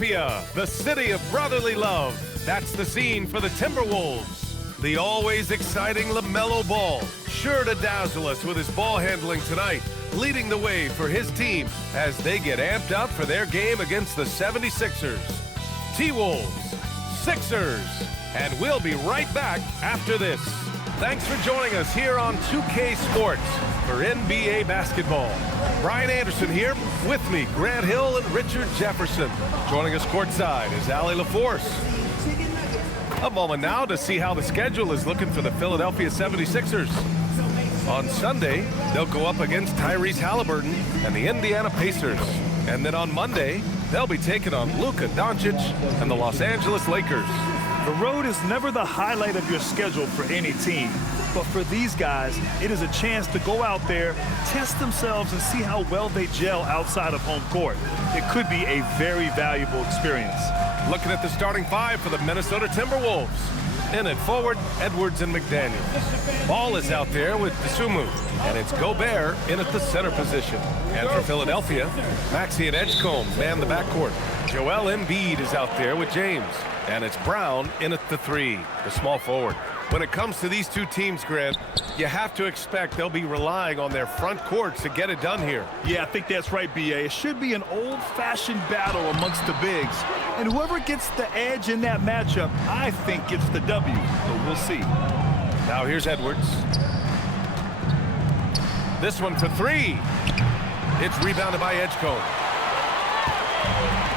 Philadelphia, the city of brotherly love. That's the scene for the Timberwolves. The always exciting LaMelo Ball, sure to dazzle us with his ball handling tonight, leading the way for his team as they get amped up for their game against the 76ers. T-Wolves, Sixers, and we'll be right back after this. Thanks for joining us here on 2K Sports for NBA basketball. Brian Anderson here, with me, Grant Hill and Richard Jefferson. Joining us courtside is Allie LaForce. A moment now to see how the schedule is looking for the Philadelphia 76ers. On Sunday, they'll go up against Tyrese Halliburton and the Indiana Pacers. And then on Monday, they'll be taking on Luka Doncic and the Los Angeles Lakers. The road is never the highlight of your schedule for any team. But for these guys, it is a chance to go out there, test themselves, and see how well they gel outside of home court. It could be a very valuable experience. Looking at the starting five for the Minnesota Timberwolves. In at forward, Edwards and McDaniels. Ball is out there with Dosunmu, and it's Gobert in at the center position. And for Philadelphia, Maxey and Edgecombe man the backcourt. Joel Embiid is out there with James, and it's Brown in at the three, the small forward. When it comes to these two teams, Grant, you have to expect they'll be relying on their front courts to get it done here. Yeah, I think that's right, B.A. It should be an old-fashioned battle amongst the bigs. And whoever gets the edge in that matchup, I think gets the W. But we'll see. Now here's Edwards. This one for three. It's rebounded by Edgecombe.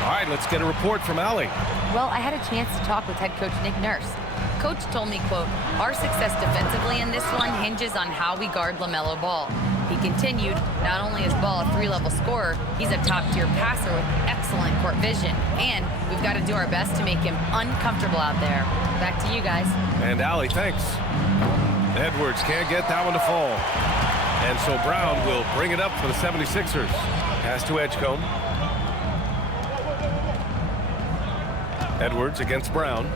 All right, let's get a report from Allie. Well, I had a chance to talk with head coach Nick Nurse. Coach told me, quote, "Our success defensively in this one hinges on how we guard LaMelo Ball." He continued, not only is Ball a three-level scorer, he's a top-tier passer with excellent court vision. And we've got to do our best to make him uncomfortable out there. Back to you guys. And Allie, thanks. Edwards can't get that one to fall. And so Brown will bring it up for the 76ers. Pass to Edgecombe. Edwards against Brown.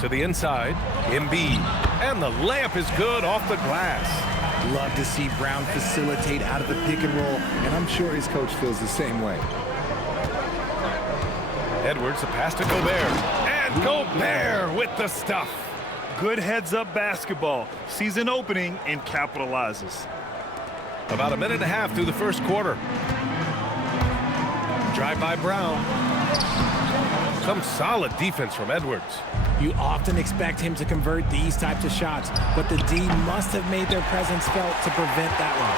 To the inside, Embiid. And the layup is good off the glass. Love to see Brown facilitate out of the pick and roll, and I'm sure his coach feels the same way. Edwards, a pass to Gobert. And Gobert with the stuff. Good heads-up basketball. Sees an opening and capitalizes. About a minute and a half through the first quarter. Drive by Brown. Some solid defense from Edwards. You often expect him to convert these types of shots, but the D must have made their presence felt to prevent that one.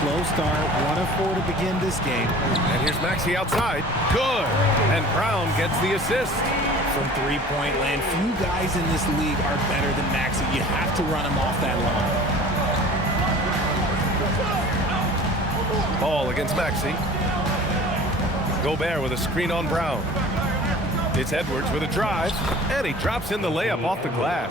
Slow start, 1 of 4 to begin this game. And here's Maxey outside. Good. And Brown gets the assist. From three-point land, few guys in this league are better than Maxey. You have to run him off that line. Ball against Maxey. Gobert with a screen on Brown. It's Edwards with a drive, and he drops in the layup off the glass.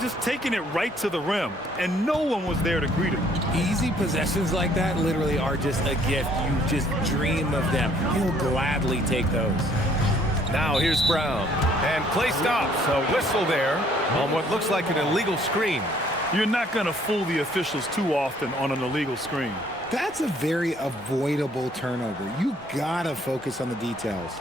Just taking it right to the rim, and no one was there to greet him. Easy possessions like that literally are just a gift. You just dream of them. He'll gladly take those. Now here's Brown, and Clay stops. A whistle there on what looks like an illegal screen. You're not going to fool the officials too often on an illegal screen. That's a very avoidable turnover. You gotta focus on the details.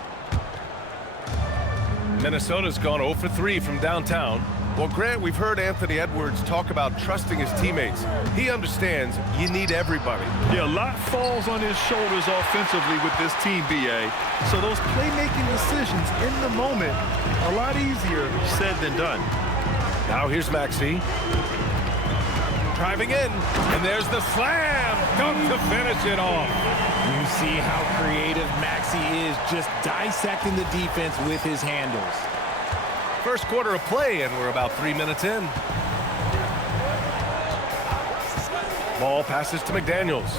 Minnesota's gone 0 for 3 from downtown. Well, Grant, we've heard Anthony Edwards talk about trusting his teammates. He understands you need everybody. Yeah, a lot falls on his shoulders offensively with this team, B.A. So those playmaking decisions in the moment, a lot easier said than done. Now here's Maxey. Driving in, and there's the slam dunk to finish it off. You see how creative Maxey is, just dissecting the defense with his handles. First quarter of play, and we're about 3 minutes in. Ball passes to McDaniels.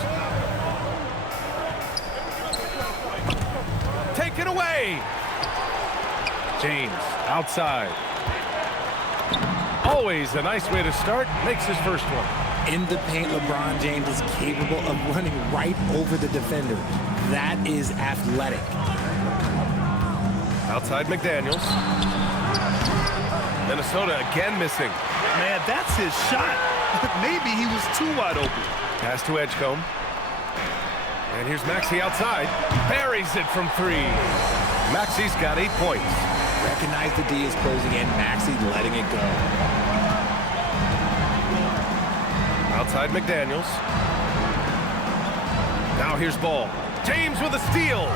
Taken away. James outside. Always a nice way to start. Makes his first one. In the paint, LeBron James is capable of running right over the defender. That is athletic. Outside McDaniels. Minnesota again missing. Man, that's his shot. Maybe he was too wide open. Pass to Edgecombe. And here's Maxey outside. Buries it from 3. Maxey Maxi's got 8 points. Recognize the D is closing in. Maxey letting it go. Outside McDaniels. Now here's Ball. James with a steal.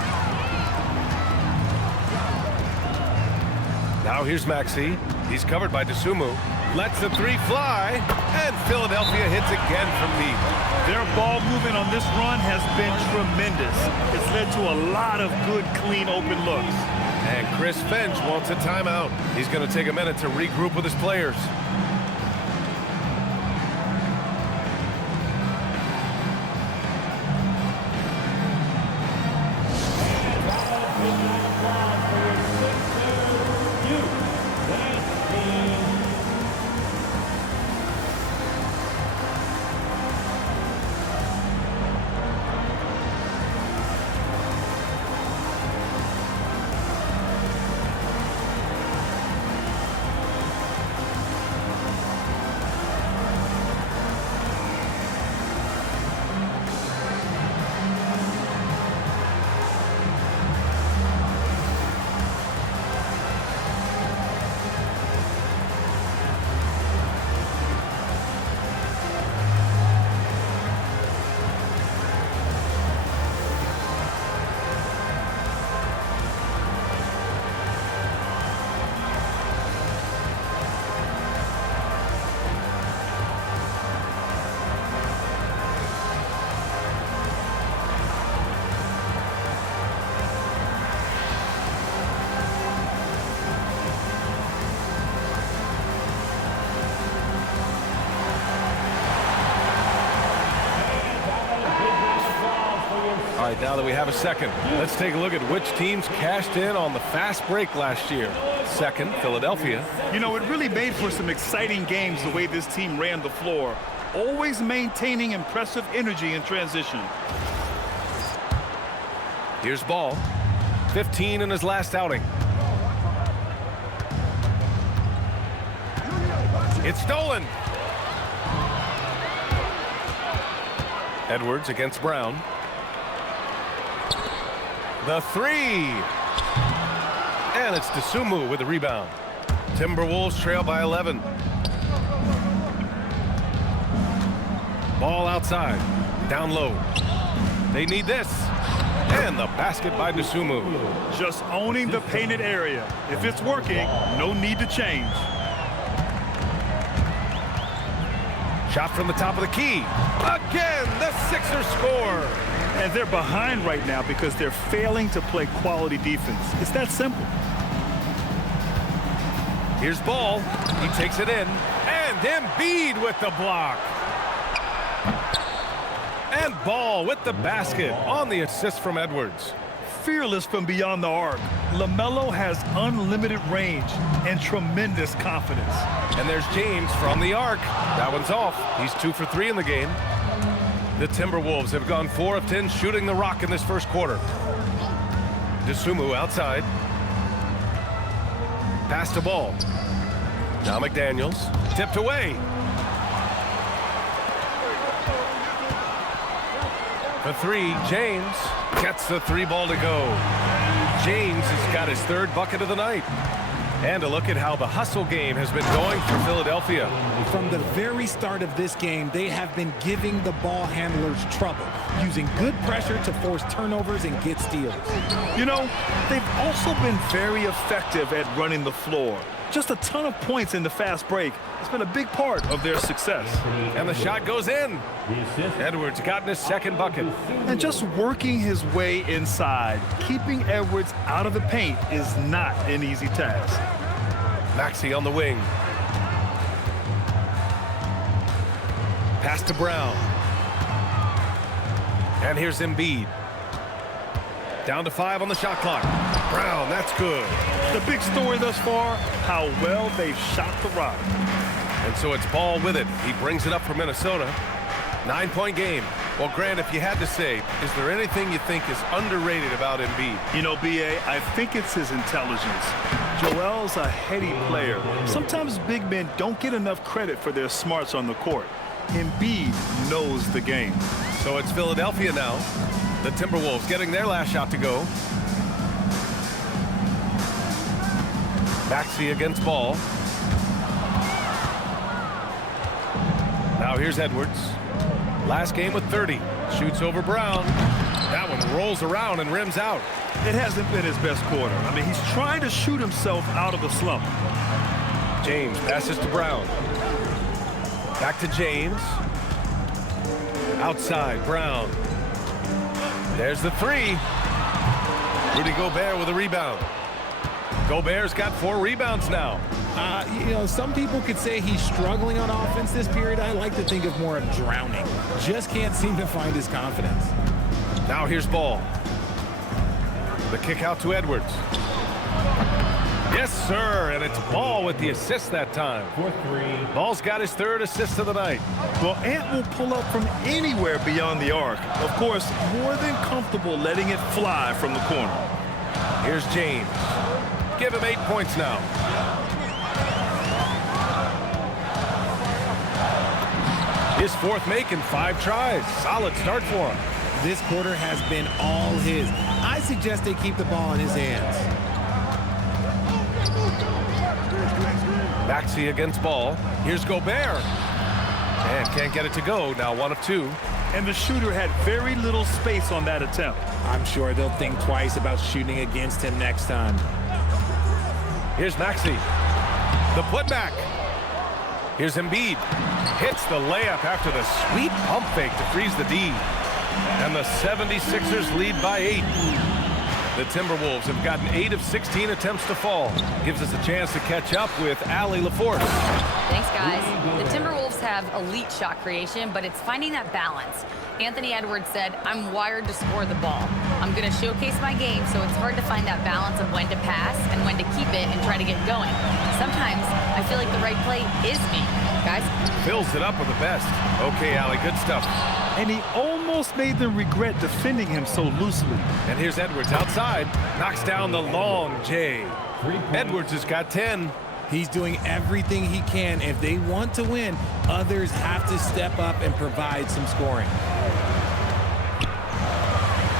Now here's Maxey. He's covered by DeSumo. Lets the three fly. And Philadelphia hits again from deep. Their ball movement on this run has been tremendous. It's led to a lot of good, clean, open looks. And Chris Finch wants a timeout. He's going to take a minute to regroup with his players. All right, now that we have a second, let's take a look at which teams cashed in on the fast break last year. Second, Philadelphia. You know, it really made for some exciting games the way this team ran the floor, always maintaining impressive energy in transition. Here's Ball. 15 in his last outing. It's stolen. Edwards against Brown. The three. And it's DeSumo with the rebound. Timberwolves trail by 11. Ball outside. Down low. They need this. And the basket by DeSumo. Just owning the painted area. If it's working, no need to change. Shot from the top of the key. Again, the Sixers score. And they're behind right now because they're failing to play quality defense. It's that simple. Here's Ball. He takes it in. And Embiid with the block. And Ball with the basket on the assist from Edwards. Fearless from beyond the arc. LaMelo has unlimited range and tremendous confidence. And there's James from the arc. That one's off. He's 2 for 3 in the game. The Timberwolves have gone 4 of 10 shooting the rock in this first quarter. DeSumo outside. Pass to Ball. Now McDaniels. Tipped away. For three, James gets the three ball to go. James has got his third bucket of the night. And a look at how the hustle game has been going for Philadelphia. From the very start of this game, they have been giving the ball handlers trouble, using good pressure to force turnovers and get steals. You know, they've also been very effective at running the floor. Just a ton of points in the fast break. It's been a big part of their success. And the shot goes in. Edwards gotten his second bucket. And just working his way inside, keeping Edwards out of the paint is not an easy task. Maxey on the wing. Pass to Brown. And here's Embiid. Down to 5 on the shot clock. Brown, that's good. The big story thus far, how well they've shot the rock. And so it's Ball with it. He brings it up for Minnesota. 9-point game. Well, Grant, if you had to say, is there anything you think is underrated about Embiid? You know, B.A., I think it's his intelligence. Joel's a heady player. Sometimes big men don't get enough credit for their smarts on the court. Embiid knows the game. So it's Philadelphia now. The Timberwolves getting their last shot to go. Maxey against Ball. Now here's Edwards. Last game with 30. Shoots over Brown. That one rolls around and rims out. It hasn't been his best quarter. I mean, he's trying to shoot himself out of the slump. James passes to Brown. Back to James. Outside, Brown. There's the three. Rudy Gobert with a rebound. Gobert's got 4 rebounds now. You know, some people could say he's struggling on offense this period. I like to think of more of drowning. Just can't seem to find his confidence. Now here's Ball. The kick out to Edwards. Yes, sir, and it's Ball with the assist that time. Ball's got his 3rd assist of the night. Well, Ant will pull up from anywhere beyond the arc. Of course, more than comfortable letting it fly from the corner. Here's James. Give him 8 points now. His 4th make in 5 tries. Solid start for him. This quarter has been all his. I suggest they keep the ball in his hands. Maxey against Ball. Here's Gobert. And can't get it to go. Now 1 of 2. And the shooter had very little space on that attempt. I'm sure they'll think twice about shooting against him next time. Here's Maxey. The putback. Here's Embiid. Hits the layup after the sweet pump fake to freeze the D. And the 76ers lead by 8. The Timberwolves have gotten 8 of 16 attempts to fall. Gives us a chance to catch up with Allie LaForce. Thanks, guys. The Timberwolves have elite shot creation, but it's finding that balance. Anthony Edwards said, "I'm wired to score the ball. I'm going to showcase my game, so it's hard to find that balance of when to pass and when to keep it and try to get going. Sometimes I feel like the right play is me." Guys? Fills it up with the best. Okay, Allie, good stuff. And he almost made them regret defending him so loosely. And here's Edwards outside. Knocks down the long J. Edwards has got 10. He's doing everything he can. If they want to win, others have to step up and provide some scoring.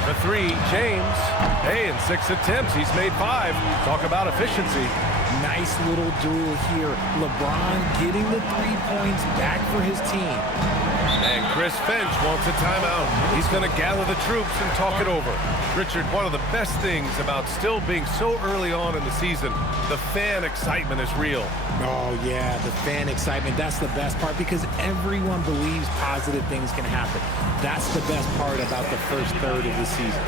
The 3, James. Hey, in 6 attempts, he's made 5. Talk about efficiency. Nice little duel here. LeBron getting the 3 points back for his team. And Chris Finch wants a timeout. He's going to gather the troops and talk it over. Richard, one of the best things about still being so early on in the season, the fan excitement is real. Oh, yeah, the fan excitement. That's the best part because everyone believes positive things can happen. That's the best part about the first third of the season.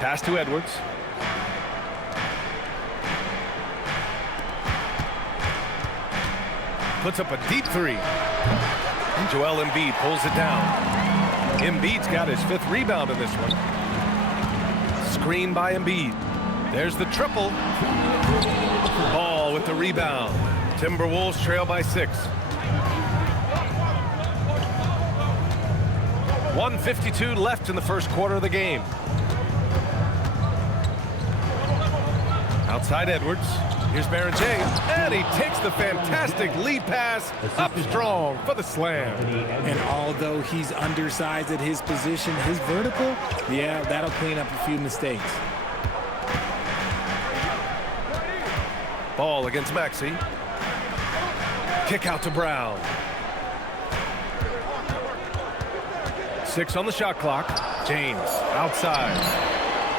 Pass to Edwards. Puts up a deep 3. And Joel Embiid pulls it down. Embiid's got his 5th rebound in this one. Screen by Embiid. There's the triple. Ball with the rebound. Timberwolves trail by 6. 1:52 left in the first quarter of the game. Outside Edwards. Here's Baron J. And he takes the fantastic lead pass up strong for the slam. And although he's undersized at his position, his vertical, yeah, that'll clean up a few mistakes. Ball against Maxey. Kick out to Brown. 6 on the shot clock. James outside.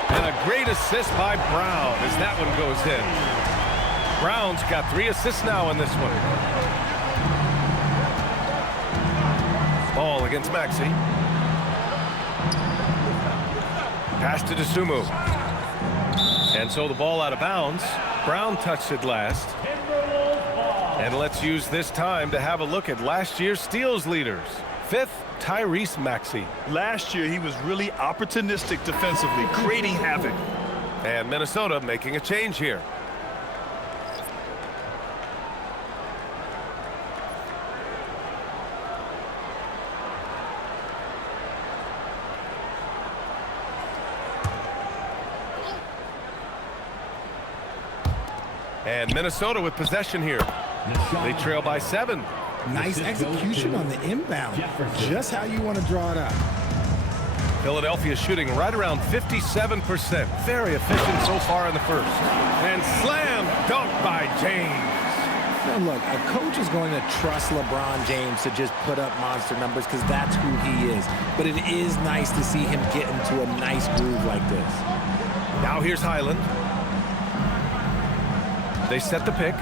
And a great assist by Brown as that one goes in. Brown's got 3 assists now in this one. Ball against Maxey. Pass to Dosunmu. And so the ball out of bounds. Brown touched it last. And let's use this time to have a look at last year's steals leaders. 5th, Tyrese Maxey. Last year, he was really opportunistic defensively, creating havoc. And Minnesota making a change here. And Minnesota with possession here. They trail by 7. Nice execution on the inbound. Just how you want to draw it up. Philadelphia shooting right around 57%. Very efficient so far in the first. And slam dunk by James. Now look, a coach is going to trust LeBron James to just put up monster numbers because that's who he is. But it is nice to see him get into a nice groove like this. Now here's Highland. They set the pick.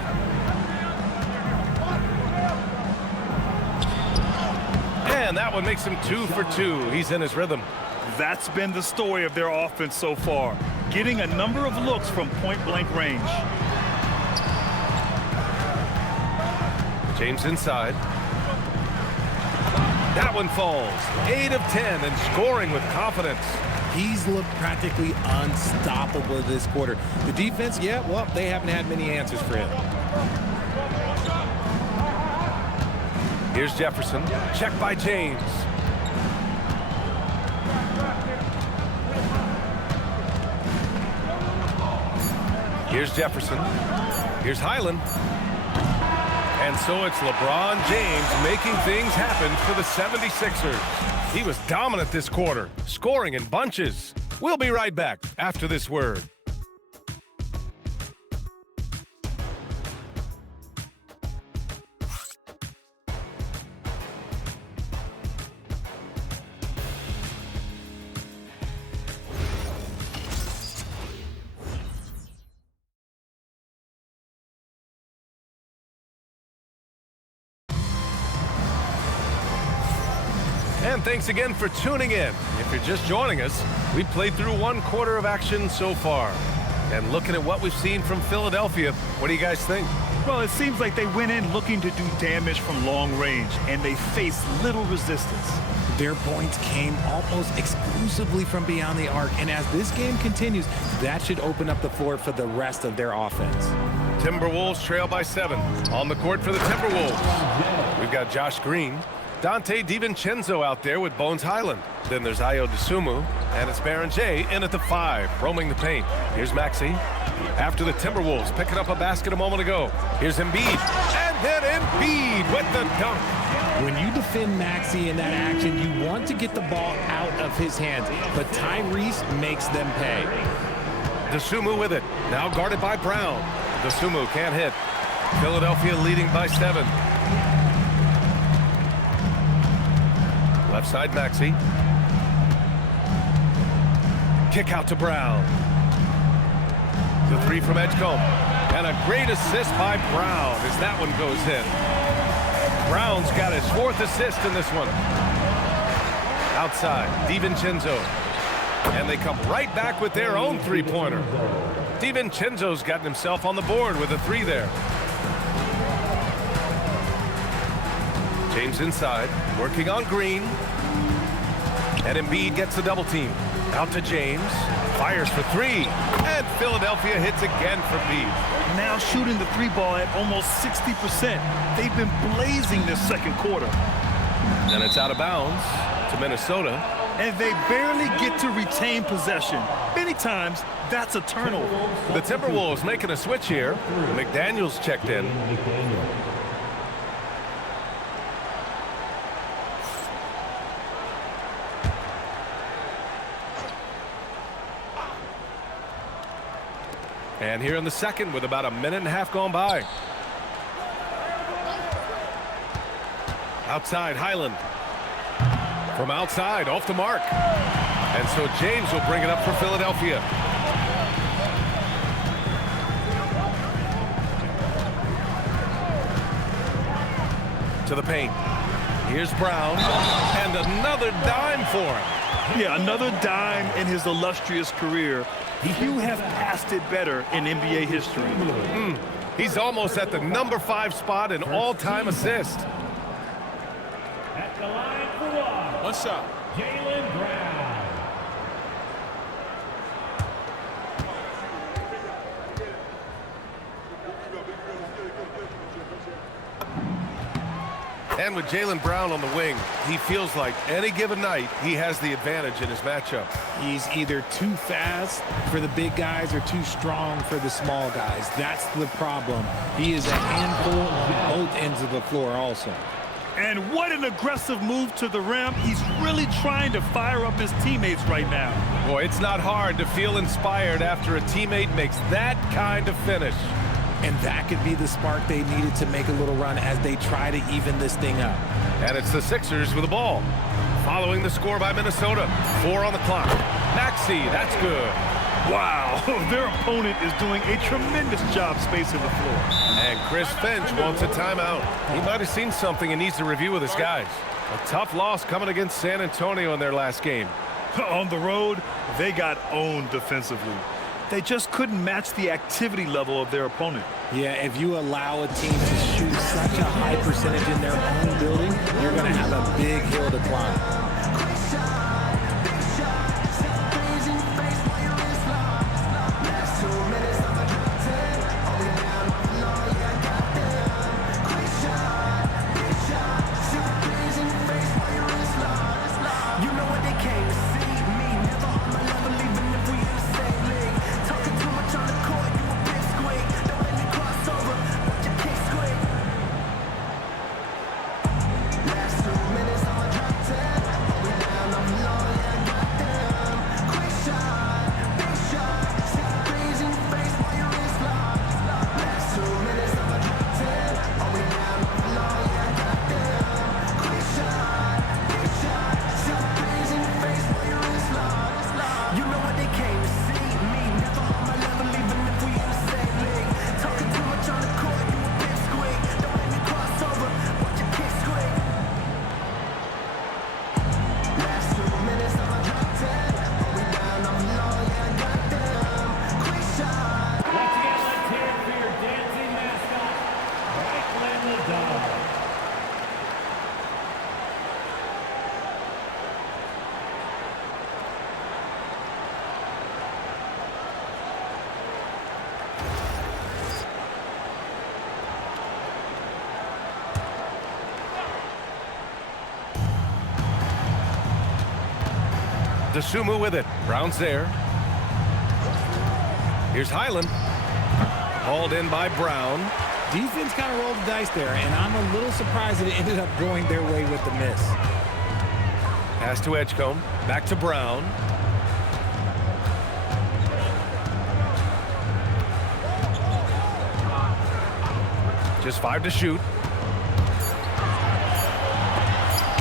And that one makes him 2 for 2. He's in his rhythm. That's been the story of their offense so far, getting a number of looks from point-blank range. James inside. That one falls. 8 of 10 and scoring with confidence. He's looked practically unstoppable this quarter. The defense, yeah, well, they haven't had many answers for him. Here's Jefferson. Check by James. Here's Jefferson. Here's Highland. And so it's LeBron James making things happen for the 76ers. He was dominant this quarter, scoring in bunches. We'll be right back after this word. And thanks again for tuning in. If you're just joining us, we've played through 1 quarter of action so far. And looking at what we've seen from Philadelphia, what do you guys think? Well, it seems like they went in looking to do damage from long range, and they faced little resistance. Their points came almost exclusively from beyond the arc, and as this game continues, that should open up the floor for the rest of their offense. Timberwolves trail by 7. On the court for the Timberwolves, we've got Josh Green, Dante DiVincenzo out there with Bones Highland. Then there's Ayo Dosunmu, and it's Baron J in at the 5, roaming the paint. Here's Maxey. After the Timberwolves picking up a basket a moment ago. Here's Embiid, and then Embiid with the dunk. When you defend Maxey in that action, you want to get the ball out of his hands, but Tyrese makes them pay. Dosunmu with it, now guarded by Brown. Dosunmu can't hit. Philadelphia leading by 7. Left side, Maxey. Kick out to Brown. The 3 from Edgecombe. And a great assist by Brown as that one goes in. Brown's got his 4th assist in this one. Outside, DiVincenzo. And they come right back with their own 3-pointer. DiVincenzo's gotten himself on the board with a 3 there. James inside, working on Green. And Embiid gets the double team. Out to James, fires for 3. And Philadelphia hits again for Embiid. Now shooting the 3 ball at almost 60%. They've been blazing this second quarter. And it's out of bounds to Minnesota. And they barely get to retain possession. Many times, that's a turnover. The Timberwolves making a switch here. McDaniels checked in. And here in the second with about a minute and a half gone by. Outside, Highland. From outside, off the mark. And so James will bring it up for Philadelphia. To the paint. Here's Brown. And another dime for him. Yeah, another dime in his illustrious career. Few have passed it better in NBA history. He's almost at the number 5 spot in all-time assist. At the line for one shot. Jaylen Brown. And with Jaylen Brown on the wing, he feels like any given night he has the advantage in his matchup. He's either too fast for the big guys or too strong for the small guys. That's the problem. He is a handful on both ends of the floor also. And what an aggressive move to the rim. He's really trying to fire up his teammates right now. Boy, it's not hard to feel inspired after a teammate makes that kind of finish. And that could be the spark they needed to make a little run as they try to even this thing up. And it's the Sixers with the ball. Following the score by Minnesota. 4 on the clock. Maxey, that's good. Wow, their opponent is doing a tremendous job spacing the floor. And Chris Finch wants a timeout. He might have seen something and needs to review with his guys. A tough loss coming against San Antonio in their last game. On the road, they got owned defensively. They just couldn't match the activity level of their opponent. Yeah, if you allow a team to shoot such a high percentage in their own building, you're going to have a big hill to climb. DeSumo with it. Brown's there. Here's Highland. Hauled in by Brown. Defense kind of rolled the dice there, and I'm a little surprised that it ended up going their way with the miss. Pass to Edgecombe. Back to Brown. Just 5 to shoot.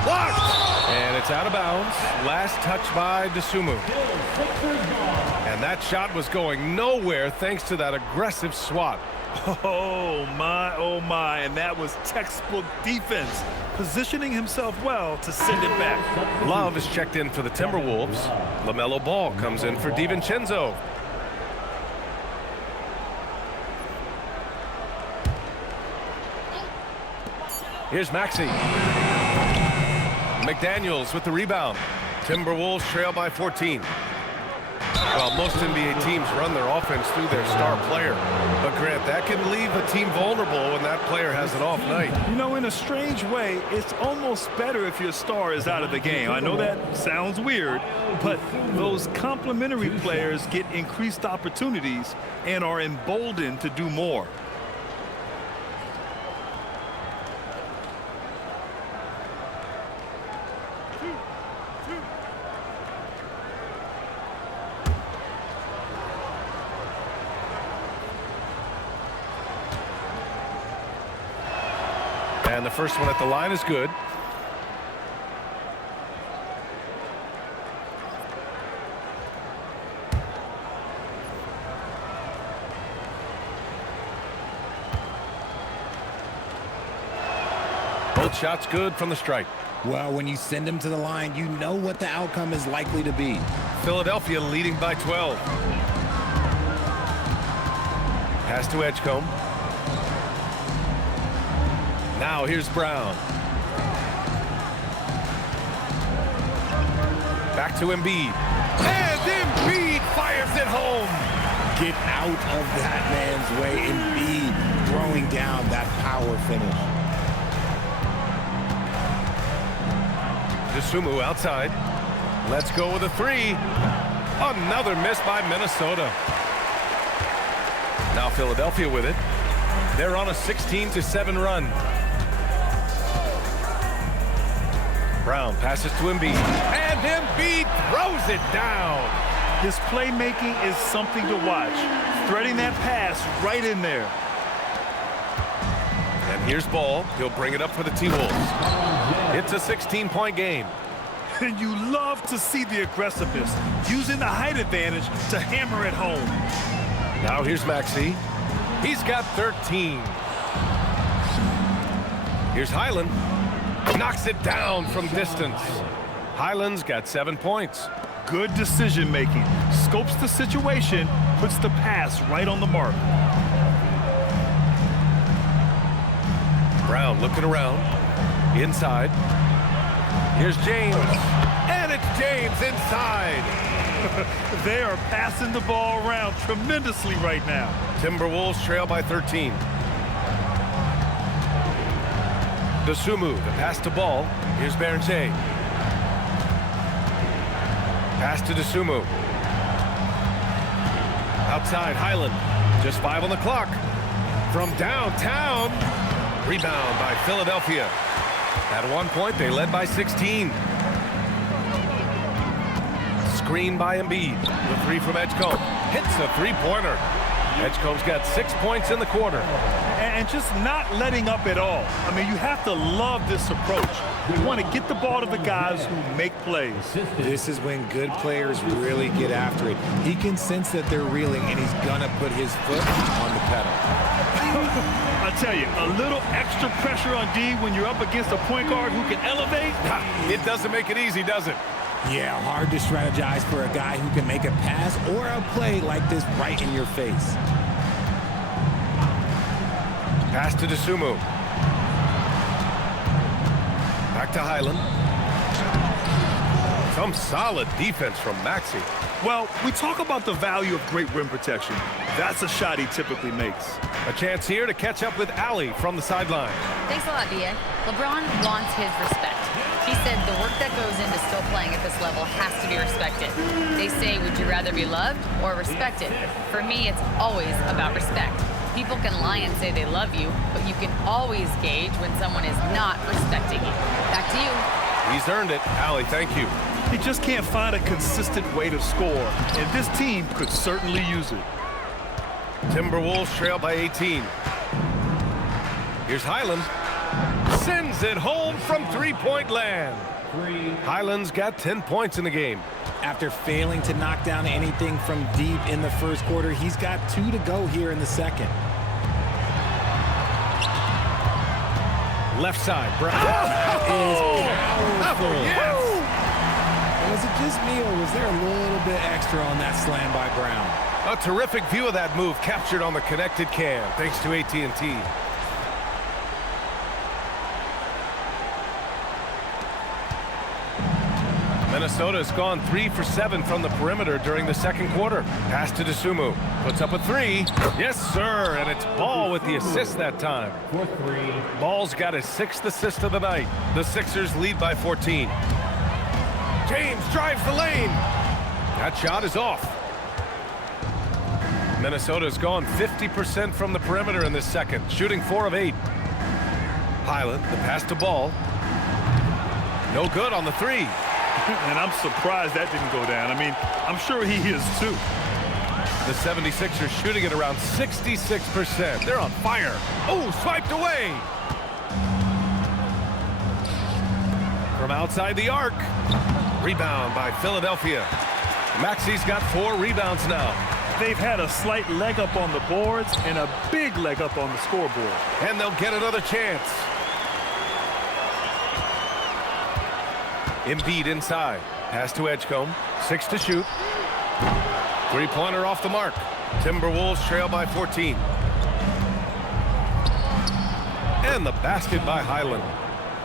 Blocked! And it's out of bounds. Last touch by DeSumo. And that shot was going nowhere thanks to that aggressive swat. Oh my, and that was textbook defense, positioning himself well to send it back. Love is checked in for the Timberwolves. LaMelo Ball comes in for DiVincenzo. Here's Maxey. McDaniels with the rebound. Timberwolves trail by 14. Well, most NBA teams run their offense through their star player. But, Grant, that can leave a team vulnerable when that player has an off night. You know, in a strange way, it's almost better if your star is out of the game. I know that sounds weird, but those complementary players get increased opportunities and are emboldened to do more. And the first one at the line is good. Both shots good from the stripe. Well, when you send him to the line, you know what the outcome is likely to be. Philadelphia leading by 12. Pass to Edgecombe. Now here's Brown. Back to Embiid. And Embiid fires it home. Get out of that man's way. Embiid throwing down that power finish. DeSumo outside. Let's go with a three. Another miss by Minnesota. Now Philadelphia with it. They're on a 16-7 run. Brown passes to Embiid. And Embiid throws it down. His playmaking is something to watch. Threading that pass right in there. And here's Ball. He'll bring it up for the T-Wolves. It's a 16-point game. And you love to see the aggressiveness, using the height advantage to hammer it home. Now here's Maxey. He's got 13. Here's Highland. Knocks it down from distance. Highland's got 7 points. Good decision making. Scopes the situation, puts the pass right on the mark. Brown looking around. Inside. Here's James. And it's James inside. They are passing the ball around tremendously right now. Timberwolves trail by 13. DeSumo, the pass to Ball. Here's Berger. Pass to DeSumo. Outside, Highland. Just 5 on the clock. From downtown. Rebound by Philadelphia. At one point, they led by 16. Screen by Embiid. The three from Edgecombe. Hits a three-pointer. Edgecombe's got 6 points in the quarter. And just not letting up at all. I mean, you have to love this approach. You want to get the ball to the guys who make plays. This is when good players really get after it. He can sense that they're reeling, and he's going to put his foot on the pedal. I tell you, a little extra pressure on D when you're up against a point guard who can elevate. It doesn't make it easy, does it? Yeah, hard to strategize for a guy who can make a pass or a play like this right in your face. Pass to DeSumo. Back to Highland. Some solid defense from Maxey. Well, we talk about the value of great rim protection. That's a shot he typically makes. A chance here to catch up with Allie from the sideline. Thanks a lot, B.A. LeBron wants his respect. He said the work that goes into still playing at this level has to be respected. They say, would you rather be loved or respected? For me, it's always about respect. People can lie and say they love you, but you can always gauge when someone is not respecting you. Back to you. He's earned it. Allie, thank you. He just can't find a consistent way to score, and this team could certainly use it. Timberwolves trail by 18. Here's Highland. Sends it home from three-point land. Highland's got 10 points in the game. After failing to knock down anything from deep in the first quarter, he's got 2 to go here in the second. Left side, Brown. Powerful. Yes! Was it just me, or was there a little bit extra on that slam by Brown? A terrific view of that move captured on the connected cam, thanks to AT&T. Minnesota's gone 3 for 7 from the perimeter during the second quarter. Pass to Dosunmu. Puts up a three. Yes, sir. And it's Ball with the assist that time. For three. Ball's got his 6th assist of the night. The Sixers lead by 14. James drives the lane. That shot is off. Minnesota's gone 50% from the perimeter in this second, shooting 4 of 8. Highland, the pass to Ball. No good on the three. And I'm surprised that didn't go down. I mean, I'm sure he is too. The 76ers shooting at around 66%. They're on fire. Oh, swiped away. From outside the arc. Rebound by Philadelphia. Maxi's got 4 rebounds now. They've had a slight leg up on the boards and a big leg up on the scoreboard. And they'll get another chance. Embiid inside. Pass to Edgecombe. 6 to shoot. Three-pointer off the mark. Timberwolves trail by 14. And the basket by Highland.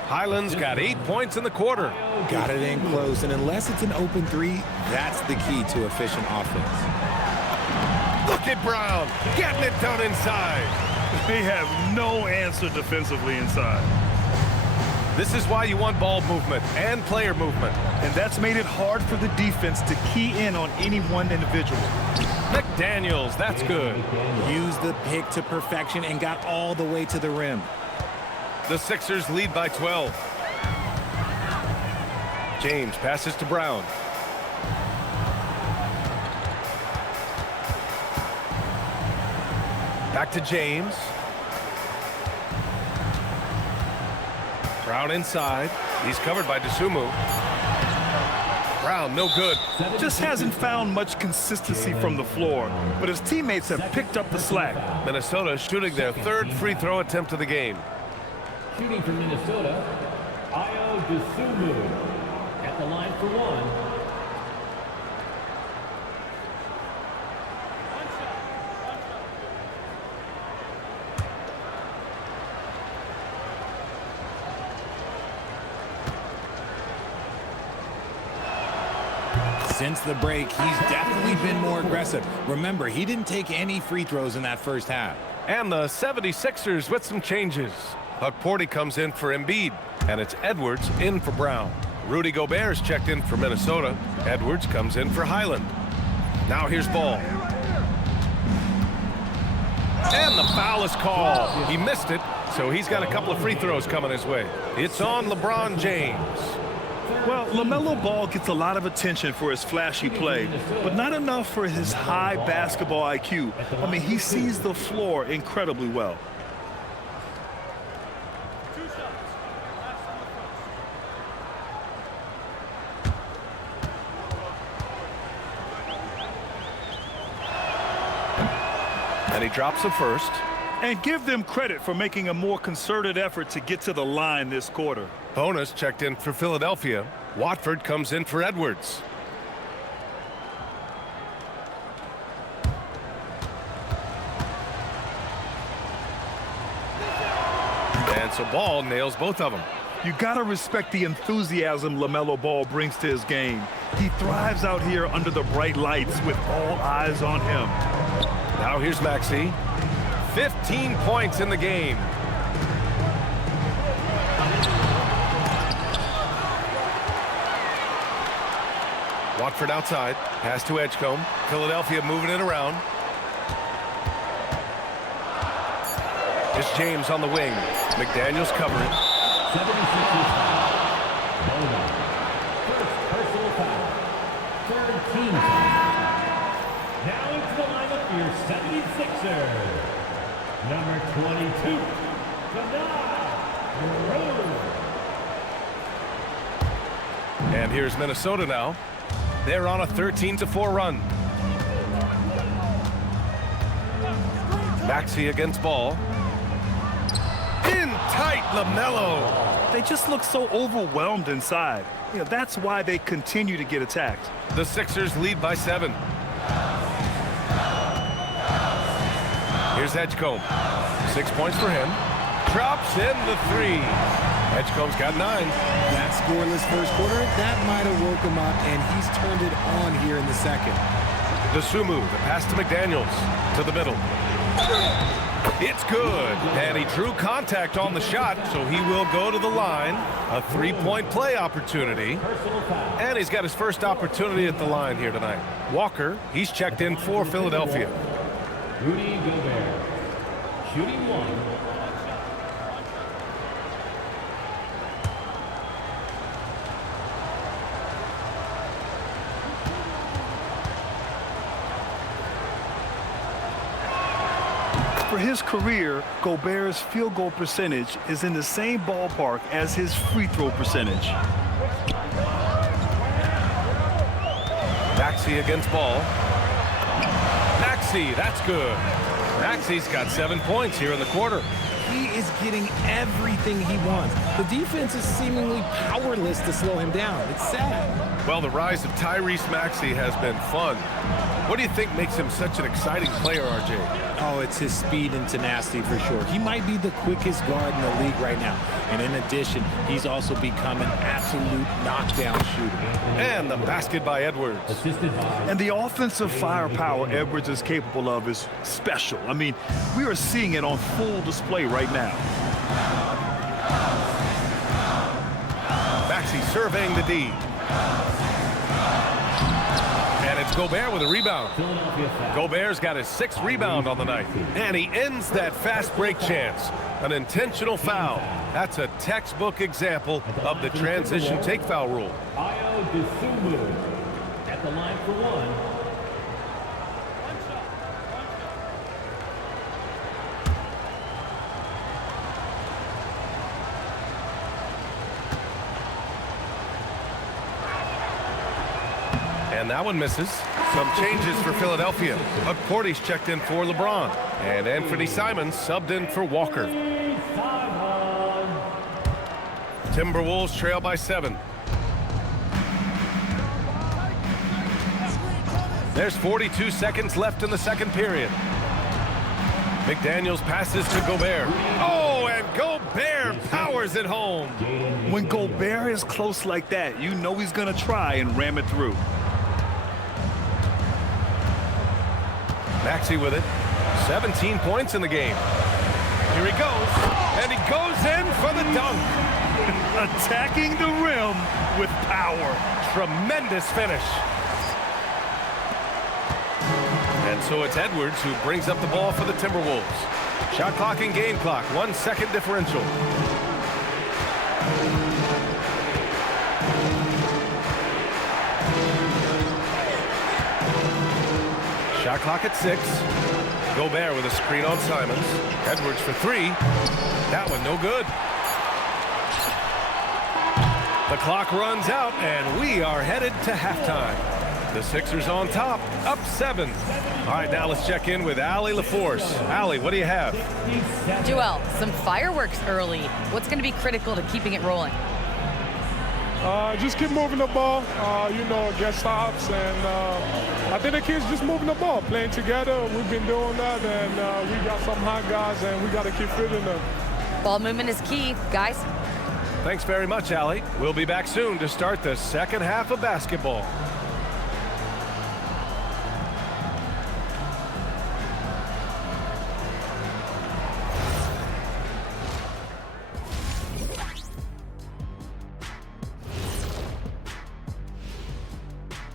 Highland's got 8 points in the quarter. Got it in close, and unless it's an open three, that's the key to efficient offense. Look at Brown getting it done inside. They have no answer defensively inside. This is why you want ball movement and player movement. And that's made it hard for the defense to key in on any one individual. McDaniels, that's good. Used the pick to perfection and got all the way to the rim. The Sixers lead by 12. James passes to Brown. Back to James. Brown inside. He's covered by Dosunmu. Brown, no good. Just hasn't found much consistency from the floor, but his teammates have picked up the slack. Minnesota shooting their 3rd free throw attempt of the game. Shooting for Minnesota, Ayo Dosunmu at the line for one. Since the break, he's definitely been more aggressive. Remember, he didn't take any free throws in that first half. And the 76ers with some changes. Porty comes in for Embiid, and it's Edwards in for Brown. Rudy Gobert's checked in for Minnesota. Edwards comes in for Highland. Now here's Ball. And the foul is called. He missed it, so he's got a couple of free throws coming his way. It's on LeBron James. Well, LaMelo Ball gets a lot of attention for his flashy play, but not enough for his high basketball IQ. I mean, he sees the floor incredibly well. And he drops the first. And give them credit for making a more concerted effort to get to the line this quarter. Bonus checked in for Philadelphia. Watford comes in for Edwards. And so Ball nails both of them. You gotta respect the enthusiasm LaMelo Ball brings to his game. He thrives out here under the bright lights with all eyes on him. Now here's Maxey. 15 points in the game. Watford outside. Pass to Edgecombe. Philadelphia moving it around. It's James on the wing. McDaniels covering. 76ers foul. Bona. First personal foul. Third team foul. Now into the lineup for your 76ers. Number 22, And here's Minnesota now. They're on a 13-4 run. Maxey against Ball. In tight, LaMelo. They just look so overwhelmed inside. You know, that's why they continue to get attacked. The Sixers lead by 7. Here's Edgecombe. 6 points for him. Drops in the 3. Edgecombe's got 9. That scoreless first quarter, that might have woke him up, and he's turned it on here in the second. DeSumo, the pass to McDaniels, to the middle. It's good, and he drew contact on the shot, so he will go to the line. A 3-point play opportunity, and he's got his first opportunity at the line here tonight. Walker, he's checked in for Philadelphia. Rudy Gobert, shooting 1. For his career, Gobert's field goal percentage is in the same ballpark as his free throw percentage. Maxey against Ball. Maxey, that's good. Maxey's got 7 points here in the quarter. He is getting everything he wants. The defense is seemingly powerless to slow him down. It's sad. Well, the rise of Tyrese Maxey has been fun. What do you think makes him such an exciting player, RJ? Oh, it's his speed and tenacity for sure. He might be the quickest guard in the league right now. And in addition, he's also become an absolute knockdown shooter. And the basket by Edwards. And the offensive firepower Edwards is capable of is special. I mean, we are seeing it on full display right now. Maxey surveying the D. And it's Gobert with a rebound. Gobert's got his 6th rebound on the night. And he ends that fast break chance. An intentional foul. That's a textbook example of the transition take foul rule. Ayo DeSumo at the line for 1. And that one misses. Some changes for Philadelphia. McCourty's checked in for LeBron. And Anthony Simons subbed in for Walker. Timberwolves trail by 7. There's 42 seconds left in the second period. McDaniels passes to Gobert. Oh, and Gobert powers it home. When Gobert is close like that, you know he's going to try and ram it through. Maxey with it. 17 points in the game. Here he goes. And he goes in for the dunk. Attacking the rim with power. Tremendous finish. And so it's Edwards who brings up the ball for the Timberwolves. Shot clock and game clock. 1 second differential. Shot clock at 6. Gobert with a screen on Simons. Edwards for 3. That one no good. The clock runs out, and we are headed to halftime. The Sixers on top, up 7. All right, now let's check in with Allie LaForce. Allie, what do you have? Joel, some fireworks early. What's going to be critical to keeping it rolling? Just keep moving the ball, get stops, and I think the kids just moving the ball, playing together. We've been doing that, and we got some hot guys, and we got to keep fitting them. Ball movement is key, guys. Thanks very much, Allie. We'll be back soon to start the second half of basketball.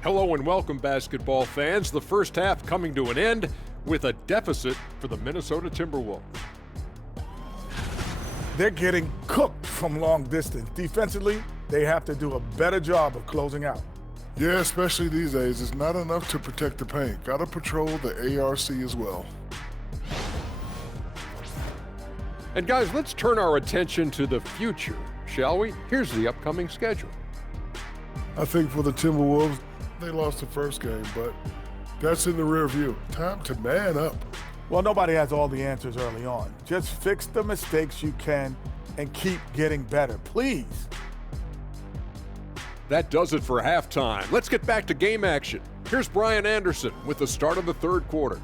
Hello and welcome, basketball fans. The first half coming to an end with a deficit for the Minnesota Timberwolves. They're getting cooked from long distance. Defensively, they have to do a better job of closing out. Yeah, especially these days. It's not enough to protect the paint. Got to patrol the ARC as well. And guys, let's turn our attention to the future, shall we? Here's the upcoming schedule. I think for the Timberwolves, they lost the first game, but that's in the rear view. Time to man up. Well, nobody has all the answers early on. Just fix the mistakes you can and keep getting better, please. That does it for halftime. Let's get back to game action. Here's Brian Anderson with the start of the third quarter.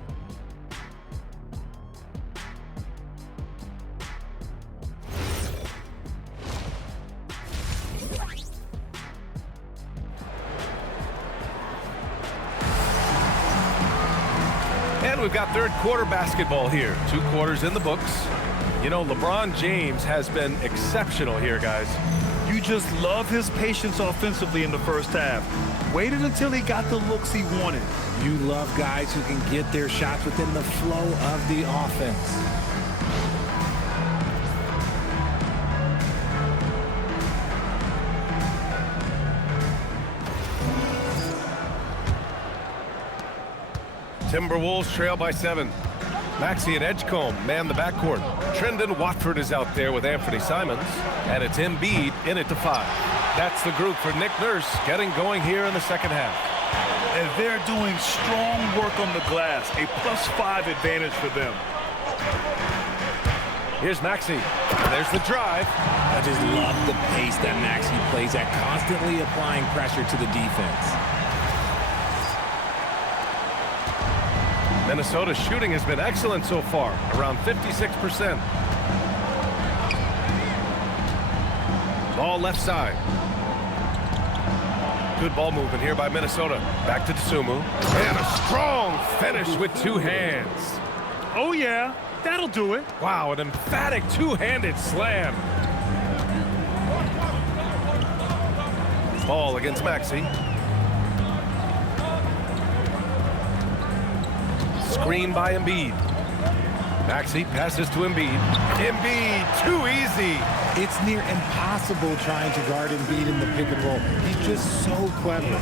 we've got third quarter basketball here. 2 quarters in the books. You know, LeBron James has been exceptional here, guys. You just love his patience offensively in the first half. Waited until he got the looks he wanted. You love guys who can get their shots within the flow of the offense. Timberwolves trail by 7. Maxey and Edgecombe man the backcourt. Trendon Watford is out there with Anthony Simons. And it's Embiid in it to 5. That's the group for Nick Nurse getting going here in the second half. And they're doing strong work on the glass. A +5 advantage for them. Here's Maxey. There's the drive. I just love the pace that Maxey plays at, constantly applying pressure to the defense. Minnesota's shooting has been excellent so far, around 56%. Ball left side. Good ball movement here by Minnesota. Back to Tsumu. And a strong finish with 2 hands. Oh, yeah. That'll do it. Wow, an emphatic 2-handed slam. Ball against Maxey. Screen by Embiid. Maxey passes to Embiid. Embiid, too easy. It's near impossible trying to guard Embiid in the pick and roll. He's just so clever.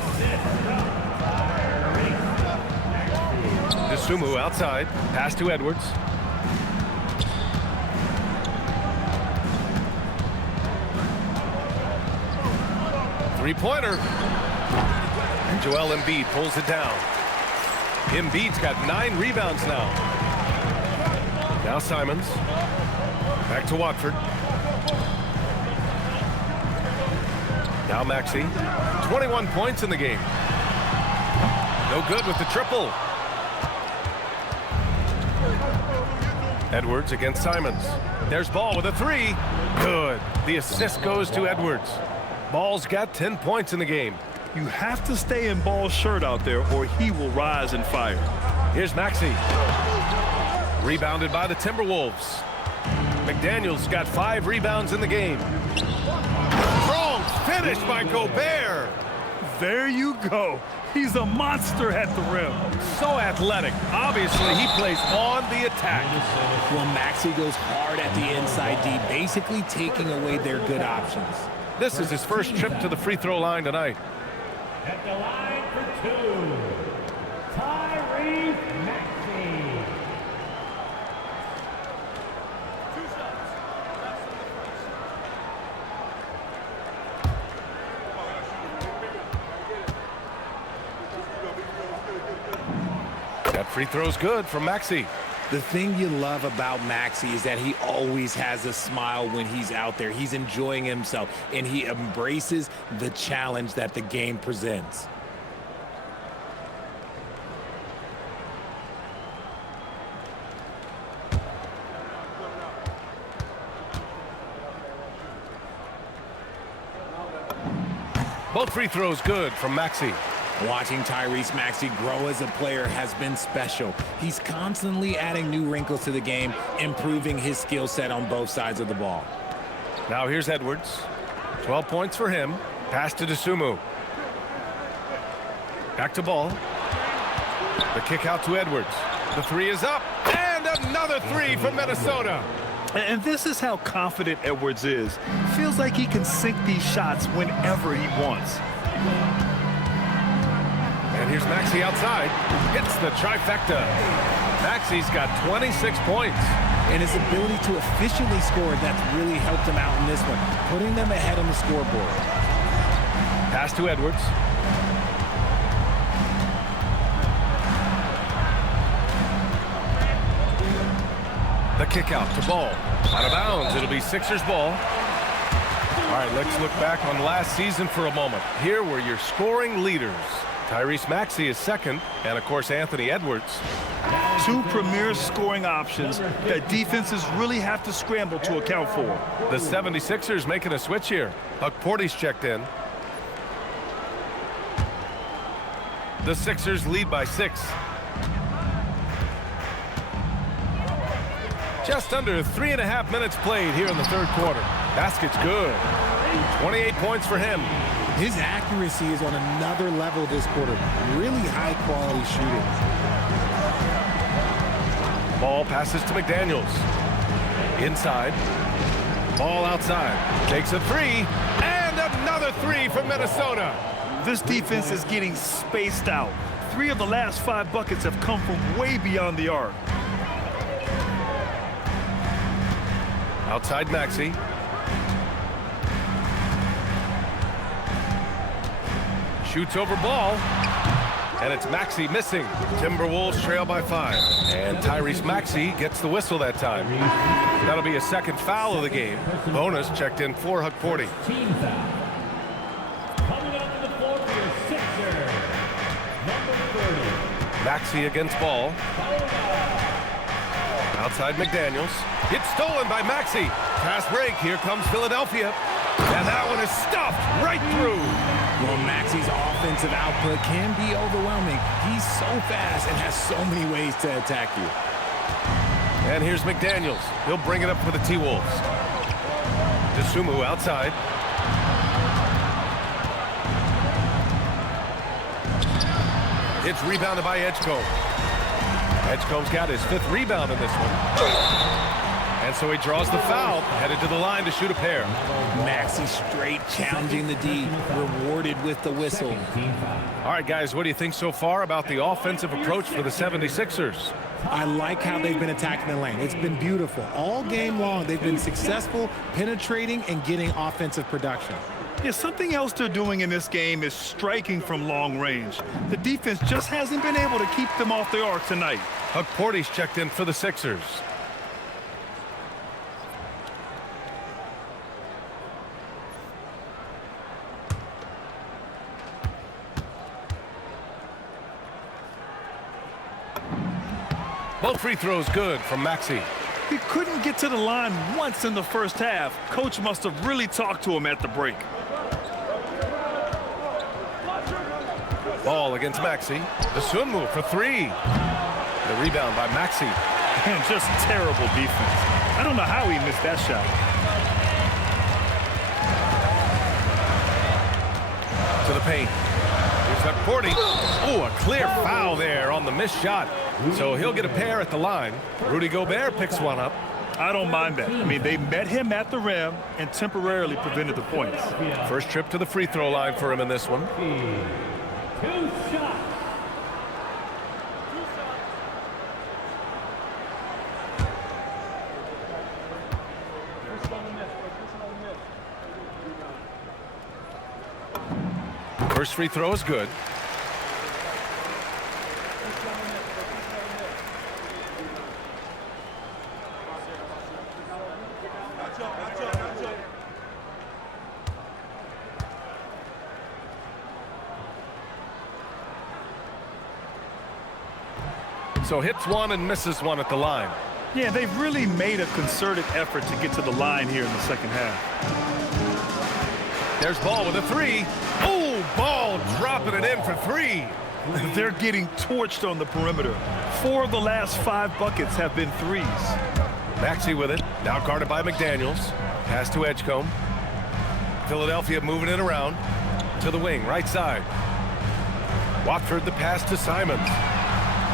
Tsumu outside. Pass to Edwards. Three-pointer. And Joel Embiid pulls it down. Embiid's got 9 rebounds now. Now Simons. Back to Watford. Now Maxey. 21 points in the game. No good with the triple. Edwards against Simons. There's Ball with a 3. Good. The assist goes to Edwards. Ball's got 10 points in the game. You have to stay in Ball's shirt out there or he will rise and fire. Here's Maxey. Rebounded by the Timberwolves. McDaniel's got 5 rebounds in the game. Strong finish by Gobert. There you go. He's a monster at the rim. So athletic. Obviously, he plays on the attack. Well, Maxey goes hard at the inside D, basically taking away their good options. This is his first trip to the free throw line tonight. At the line for 2, Tyrese Maxey. That free throw's good from Maxey. The thing you love about Maxey is that he always has a smile when he's out there. He's enjoying himself, and he embraces the challenge that the game presents. Both free throws good from Maxey. Watching Tyrese Maxey grow as a player has been special. He's constantly adding new wrinkles to the game, improving his skill set on both sides of the ball. Now here's Edwards. 12 points for him. Pass to Tsumu. Back to Ball. The kick out to Edwards. The 3 is up. And another 3 from Minnesota. And this is how confident Edwards is. Feels like he can sink these shots whenever he wants. And here's Maxey outside. Hits the trifecta. Maxey's got 26 points. And his ability to efficiently score, that's really helped him out in this one, putting them ahead on the scoreboard. Pass to Edwards. The kick out to Ball. Out of bounds. It'll be Sixers ball. All right, let's look back on last season for a moment. Here were your scoring leaders. Tyrese Maxey is second, and of course Anthony Edwards. 2 premier scoring options that defenses really have to scramble to account for. The 76ers making a switch here. Huck Porty's checked in. The Sixers lead by 6. Just under 3.5 minutes played here in the third quarter. Basket's good. 28 points for him. His accuracy is on another level this quarter. Really high-quality shooting. Ball passes to McDaniels. Inside. Ball outside. Takes a three. And another three from Minnesota. This defense is getting spaced out. 3 of the last 5 buckets have come from way beyond the arc. Outside Maxey. Shoots over ball. And it's Maxey missing. Timberwolves trail by 5. And Tyrese Maxey gets the whistle that time. That'll be a second foul of the game. Bonus checked in for Hukporti. Team foul. Coming up to the floor for your Sixer, number 30. Maxey against ball. Outside McDaniels. It's stolen by Maxey. Fast break. Here comes Philadelphia. And that one is stuffed right through. Well, Maxey's offensive output can be overwhelming. He's so fast and has so many ways to attack you. And here's McDaniels. He'll bring it up for the T-Wolves. DeSumo outside. It's rebounded by Edgecombe. Edgecombe's got his 5th rebound in this one. And so he draws the foul, headed to the line to shoot a pair. Maxey straight challenging the D, rewarded with the whistle. All right, guys, what do you think so far about the offensive approach for the 76ers? I like how they've been attacking the lane. It's been beautiful. All game long, they've been successful penetrating and getting offensive production. Yeah, something else they're doing in this game is striking from long range. The defense just hasn't been able to keep them off the arc tonight. Hukporti's checked in for the Sixers. Both free throws good from Maxey. He couldn't get to the line once in the first half. Coach must have really talked to him at the break. Ball against Maxey. The swim move for 3. The rebound by Maxey. And just terrible defense. I don't know how he missed that shot. To the paint. Here's Hukporti. Oh, a clear foul there on the missed shot. So he'll get a pair at the line. Rudy Gobert picks one up. I don't mind that. I mean, they met him at the rim and temporarily prevented the points. First trip to the free throw line for him in this one. 2 shots. First free throw is good. So hits one and misses one at the line. Yeah, they've really made a concerted effort to get to the line here in the second half. There's Ball with a 3. Oh, Ball dropping it in for 3. They're getting torched on the perimeter. 4 of the last 5 buckets have been threes. Maxey with it. Now guarded by McDaniels. Pass to Edgecombe. Philadelphia moving it around to the wing, right side. Watford the pass to Simons.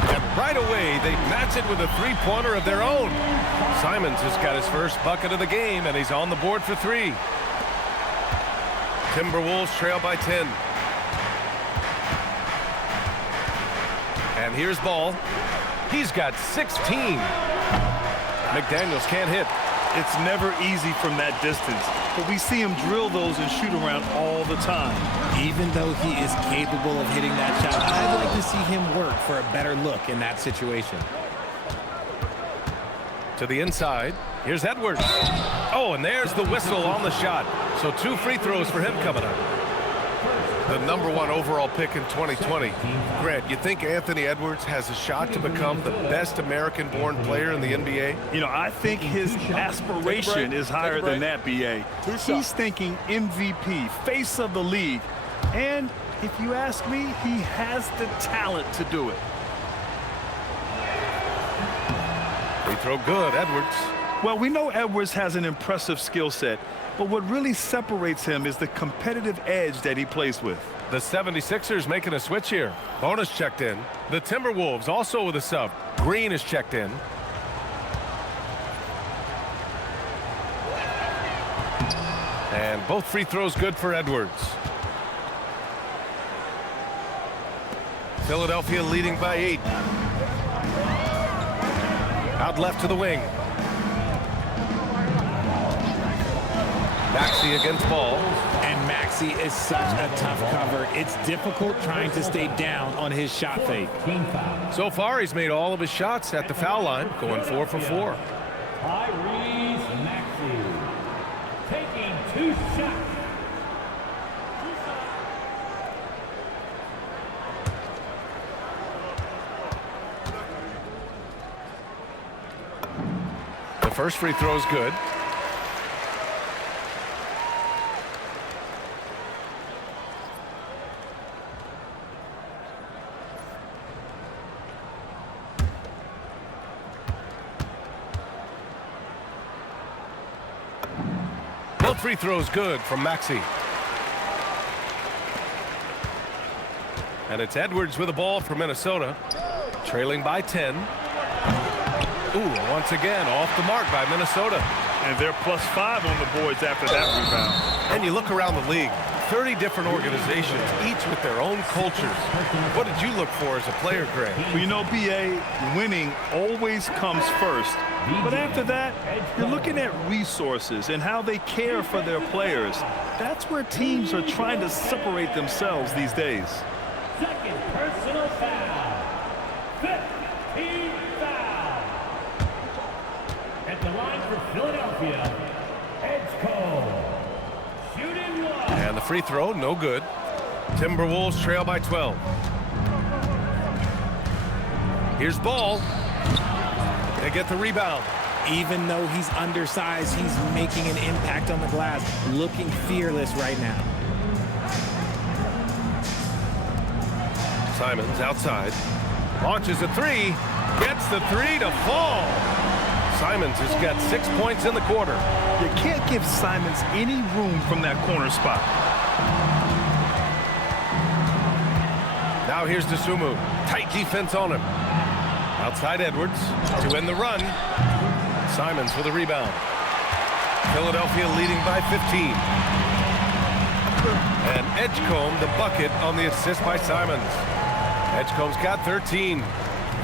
And right away, they match it with a 3-pointer of their own. Simons has got his first bucket of the game, and he's on the board for 3. Timberwolves trail by 10. And here's Ball. He's got 16. McDaniels can't hit. It's never easy from that distance, but we see him drill those and shoot around all the time. Even though he is capable of hitting that shot, I'd like to see him work for a better look in that situation. To the inside. Here's Edwards. Oh, and there's the whistle on the shot. So 2 free throws for him coming up. The #1 overall pick in 2020. Grant, you think Anthony Edwards has a shot to become the best American-born player in the NBA? You know, I think his aspiration is higher than that, B.A. He's thinking MVP, face of the league. And if you ask me, he has the talent to do it. Free throw good, Edwards. Well, we know Edwards has an impressive skill set, but what really separates him is the competitive edge that he plays with. The 76ers making a switch here. Bonus checked in. The Timberwolves also with a sub. Green is checked in. And both free throws good for Edwards. Philadelphia leading by 8. Out left to the wing. Maxey against Ball. And Maxey is such a tough cover. It's difficult trying to stay down on his shot fake. So far, he's made all of his shots at the foul line, going 4 for 4. Tyrese Maxey taking 2 shots. The first free throw is good. Both free throws good from Maxey. And it's Edwards with the ball for Minnesota, trailing by 10. Ooh, once again, off the mark by Minnesota. And they're +5 on the boards after that rebound. And you look around the league, 30 different organizations, each with their own cultures. What did you look for as a player, Greg? Well, you know, BA, winning always comes first. But after that, you're looking at resources and how they care for their players. That's where teams are trying to separate themselves these days. Second personal foul. 15 foul. At the line for Philadelphia, Edgecombe. Shooting one. And the free throw, no good. Timberwolves trail by 12. Here's Ball. They get the rebound. Even though he's undersized, he's making an impact on the glass, looking fearless right now. Simons outside. Launches a three. Gets the three to fall. Simons has got 6 points in the quarter. You can't give Simons any room from that corner spot. Now here's Dosunmu. Tight defense on him. Outside Edwards to end the run. Simons with a rebound. Philadelphia leading by 15. And Edgecombe the bucket on the assist by Simons. Edgecombe's got 13.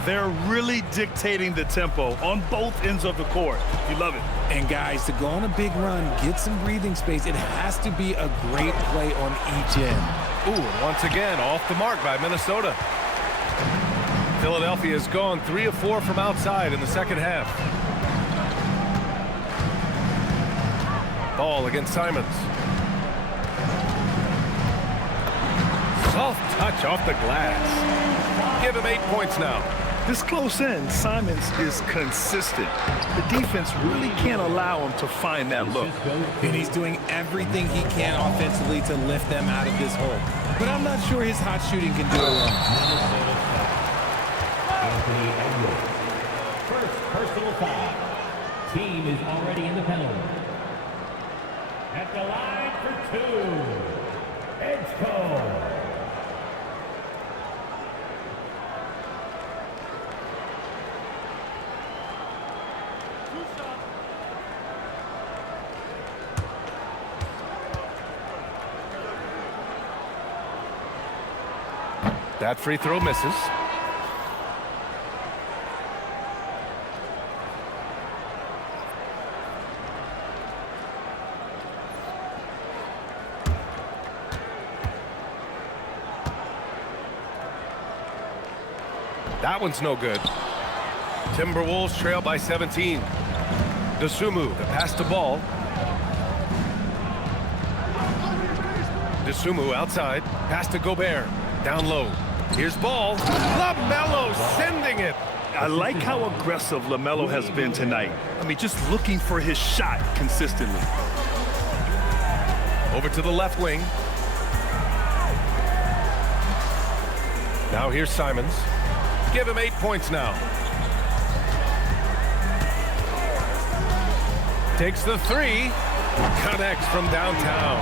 They're really dictating the tempo on both ends of the court. You love it. And guys, to go on a big run, get some breathing space, it has to be a great play on each end. Ooh, and once again, off the mark by Minnesota. Philadelphia has gone 3 of 4 from outside in the second half. Ball against Simons. Soft touch off the glass. Give him 8 points now. This close in, Simons is consistent. The defense really can't allow him to find that look. And he's doing everything he can offensively to lift them out of this hole. But I'm not sure his hot shooting can do it alone. Anthony Edwards. First personal foul. Team is already in the penalty. At the line for 2. Edgecombe. That free throw misses. That one's no good. Timberwolves trail by 17. Dosunmu, the pass to Ball. Dosunmu outside. Pass to Gobert. Down low. Here's Ball. LaMelo sending it. I like how aggressive LaMelo has been tonight. I mean, just looking for his shot consistently. Over to the left wing. Now here's Simons. Give him 8 points now. Takes the three. Connects from downtown.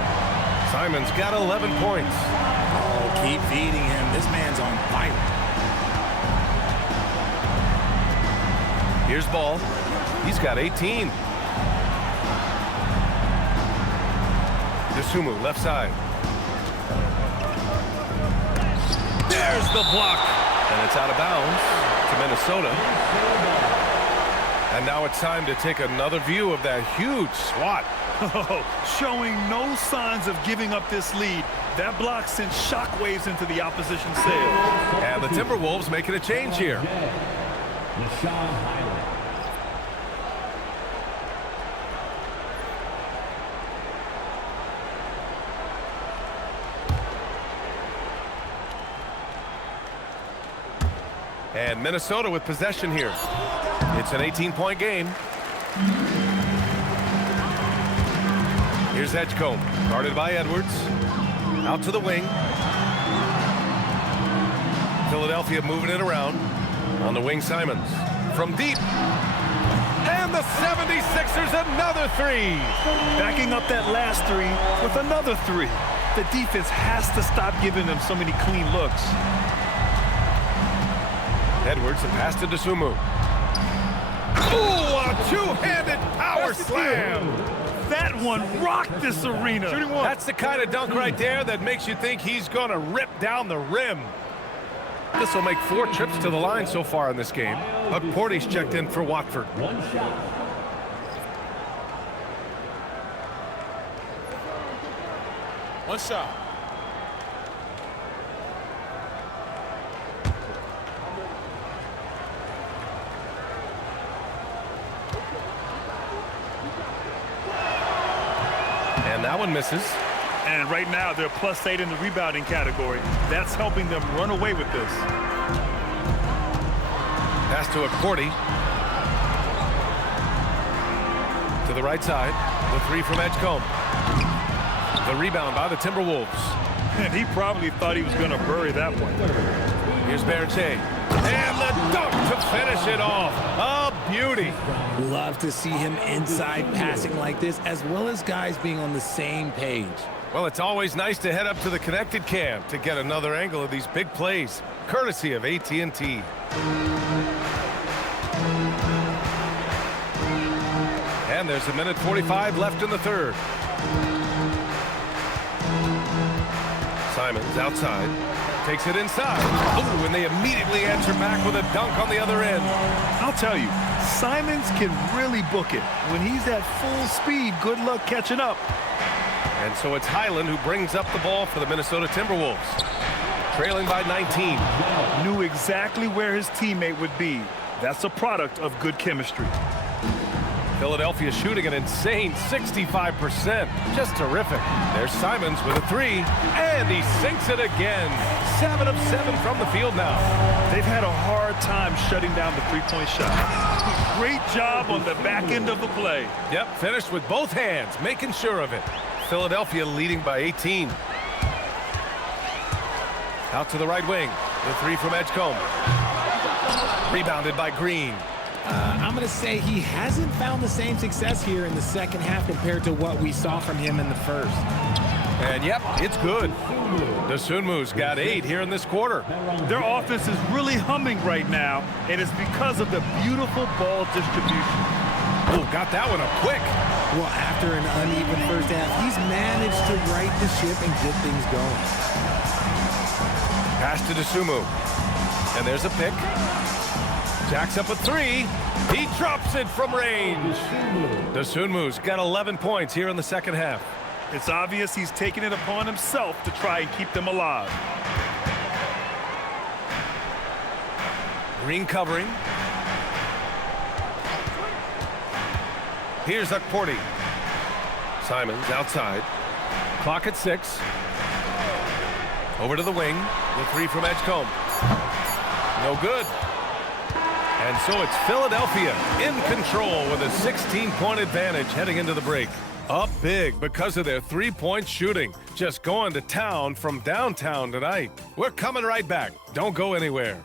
Simons got 11 points. Oh, keep feeding him. This man's on fire. Here's Ball. He's got 18. Dosunmu, left side. There's the block. And it's out of bounds to Minnesota. And now it's time to take another view of that huge swat. Oh, showing no signs of giving up this lead. That block sent shockwaves into the opposition sail. And the Timberwolves making a change here. And Minnesota with possession here. It's an 18-point game. Here's Edgecombe, guarded by Edwards. Out to the wing. Philadelphia moving it around. On the wing, Simons. From deep. And the 76ers another three. Backing up that last three with another three. The defense has to stop giving them so many clean looks. Edwards, the pass to Dosunmu. Ooh, a two-handed power slam. That one rocked this arena. That's the kind of dunk right there that makes you think he's going to rip down the rim. This will make 4 trips to the line so far in this game. But Porty's checked in for Watford. One shot. One shot. And that one misses. And right now, they're +8 in the rebounding category. That's helping them run away with this. Pass to Porty. To the right side. The three from Edgecombe. The rebound by the Timberwolves. And he probably thought he was going to bury that one. Here's Berche. And the dunk to finish it off. A beauty. Love to see him inside passing like this, as well as guys being on the same page. Well, it's always nice to head up to the connected cam to get another angle of these big plays, courtesy of AT&T. And there's a minute 45 left in the third. Simons outside, takes it inside. Oh, and they immediately answer back with a dunk on the other end. I'll tell you, Simons can really book it. When he's at full speed, good luck catching up. And so it's Highland who brings up the ball for the Minnesota Timberwolves. Trailing by 19. Knew exactly where his teammate would be. That's a product of good chemistry. Philadelphia shooting an insane 65%. Just terrific. There's Simons with a three, and he sinks it again. 7 of 7 from the field now. They've had a hard time shutting down the three-point shot. Great job on the back end of the play. Yep, finished with both hands, making sure of it. Philadelphia leading by 18. Out to the right wing. The three from Edgecombe. Rebounded by Green. I'm going to say he hasn't found the same success here in the second half compared to what we saw from him in the first. And yep, it's good. Dosunmu's got 8 here in this quarter. Their offense is really humming right now, and it's because of the beautiful ball distribution. Oh, got that one up quick. Well, after an uneven first half, he's managed to right the ship and get things going. Pass to Dosunmu. And there's a pick. Jacks up a three. He drops it from range. Dosunmu's got 11 points here in the second half. It's obvious he's taking it upon himself to try and keep them alive. Green covering. Here's Porty. Simons outside. Clock at 6. Over to the wing. The three from Edgecombe. No good. And so it's Philadelphia in control with a 16-point advantage heading into the break. Up big because of their three-point shooting. Just going to town from downtown tonight. We're coming right back. Don't go anywhere.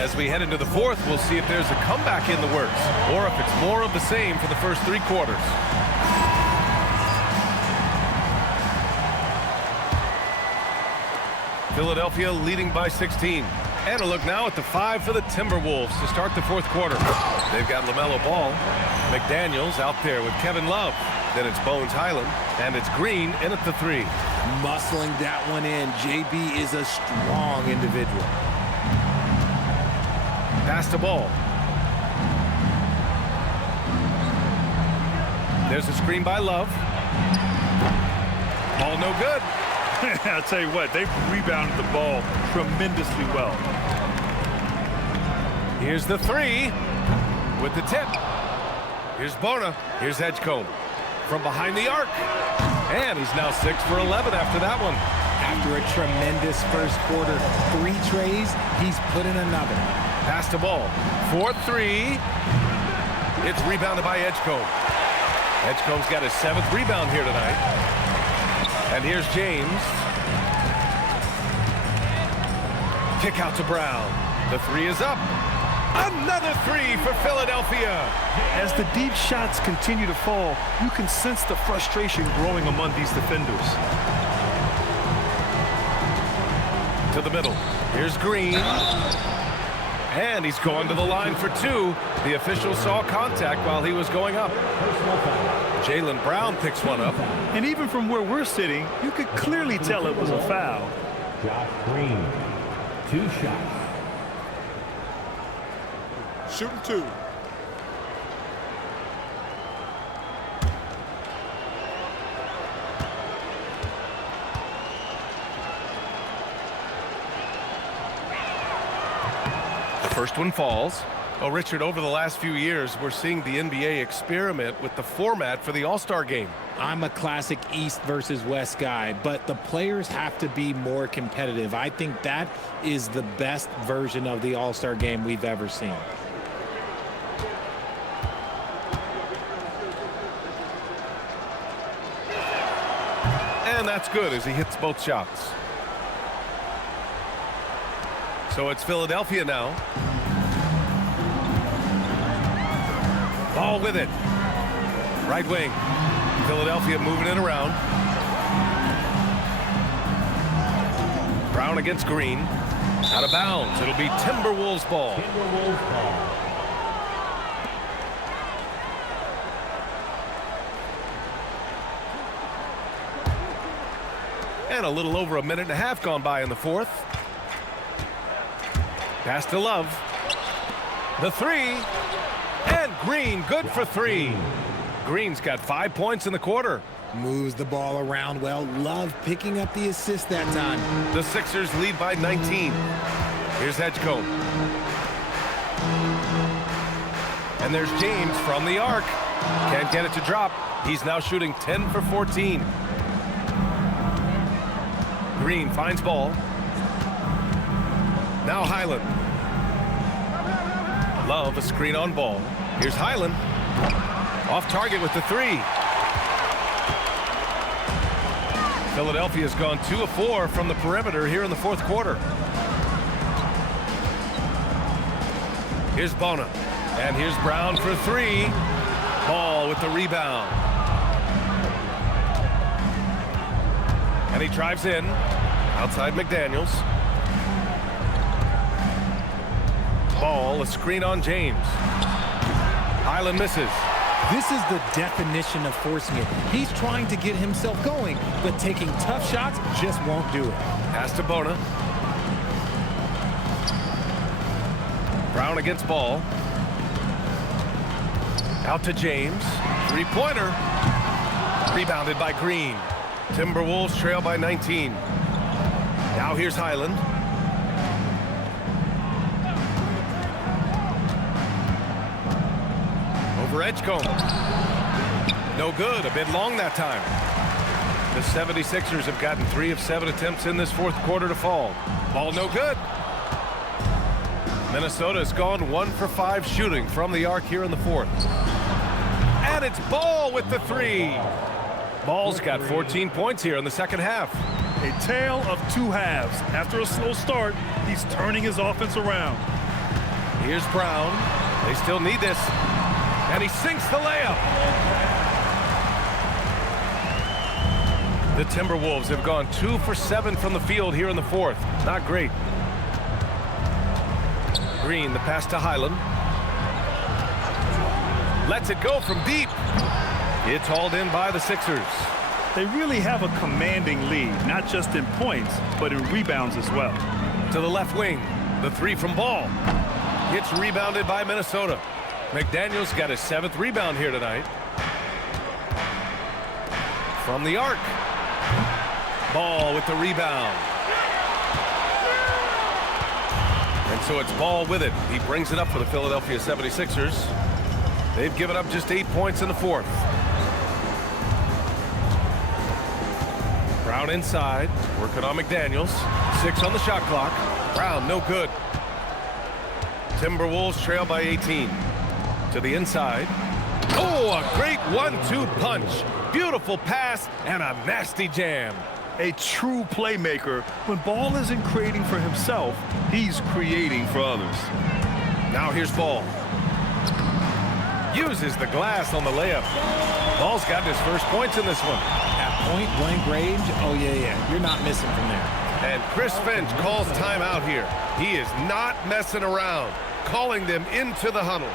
as we head into the fourth, we'll see if there's a comeback in the works or if it's more of the same for the first 3 quarters. Philadelphia leading by 16. And a look now at the 5 for the Timberwolves to start the fourth quarter. They've got LaMelo Ball. McDaniels out there with Kevin Love. Then it's Bones Highland. And it's Green in at the 3. Muscling that one in. JB is a strong individual. Pass the ball. There's a screen by Love. Ball no good. I'll tell you what, they've rebounded the ball tremendously well. Here's the 3 with the tip. Here's Bona. Here's Edgecombe from behind the arc. And he's now 6 for 11 after that one. After a tremendous first quarter, 3 trays, he's put in another. Pass the ball. 4-3. It's rebounded by Edgecombe. Edgecombe's got his 7th rebound here tonight. And here's James. Kick out to Brown. The 3 is up. Another 3 for Philadelphia. As the deep shots continue to fall, you can sense the frustration growing among these defenders. To the middle. Here's Green. And he's going to the line for 2. The official saw contact while he was going up. Jaylen Brown picks one up. And even from where we're sitting, you could clearly tell it was a foul. Josh Green, 2 shots. Shooting 2. The first one falls. Oh, Richard, over the last few years, we're seeing the NBA experiment with the format for the All-Star game. I'm a classic East versus West guy, but the players have to be more competitive. I think that is the best version of the All-Star game we've ever seen. And that's good as he hits both shots. So it's Philadelphia now. Ball with it. Right wing. Philadelphia moving it around. Brown against Green. Out of bounds. It'll be Timberwolves ball. Timberwolves ball. And a little over a minute and a half gone by in the fourth. Pass to Love. The 3. And Green, good for 3. Green's got 5 points in the quarter. Moves the ball around well. Love picking up the assist that time. The Sixers lead by 19. Here's Edgecombe. And there's James from the arc. Can't get it to drop. He's now shooting 10 for 14. Green finds ball. Now Highland. Love a screen on ball. Here's Highland. Off target with the 3. Philadelphia's gone 2 of 4 from the perimeter here in the fourth quarter. Here's Bona. And here's Brown for 3. Ball with the rebound. And he drives in. Outside McDaniels. Ball, a screen on James. Highland misses. This is the definition of forcing it. He's trying to get himself going, but taking tough shots just won't do it. Pass to Bona. Brown against Ball. Out to James. 3-pointer. Rebounded by Green. Timberwolves trail by 19. Now here's Highland. Over Edgecombe. No good. A bit long that time. The 76ers have gotten 3 of 7 attempts in this fourth quarter to fall. Ball no good. Minnesota has gone 1 for 5 shooting from the arc here in the fourth. And it's Ball with the 3. Ball's got 14 points here in the second half. A tale of 2 halves. After a slow start, he's turning his offense around. Here's Brown. They still need this. And he sinks the layup. The Timberwolves have gone 2 for 7 from the field here in the fourth. Not great. Green, the pass to Highland. Lets it go from deep. It's hauled in by the Sixers. They really have a commanding lead, not just in points, but in rebounds as well. To the left wing, the three from Ball. It's rebounded by Minnesota. McDaniels got his 7th rebound here tonight. From the arc. Ball with the rebound. And so it's Ball with it. He brings it up for the Philadelphia 76ers. They've given up just 8 points in the fourth. Brown inside, working on McDaniels. 6 on the shot clock. Brown, no good. Timberwolves trail by 18. To the inside. Oh, a great 1-2 punch. Beautiful pass and a nasty jam. A true playmaker. When Ball isn't creating for himself, he's creating for others. Now here's Ball. Uses the glass on the layup. Ball's got his first points in this one. At point-blank range, oh, yeah. You're not missing from there. And Chris Finch calls timeout here. He is not messing around, calling them into the huddle.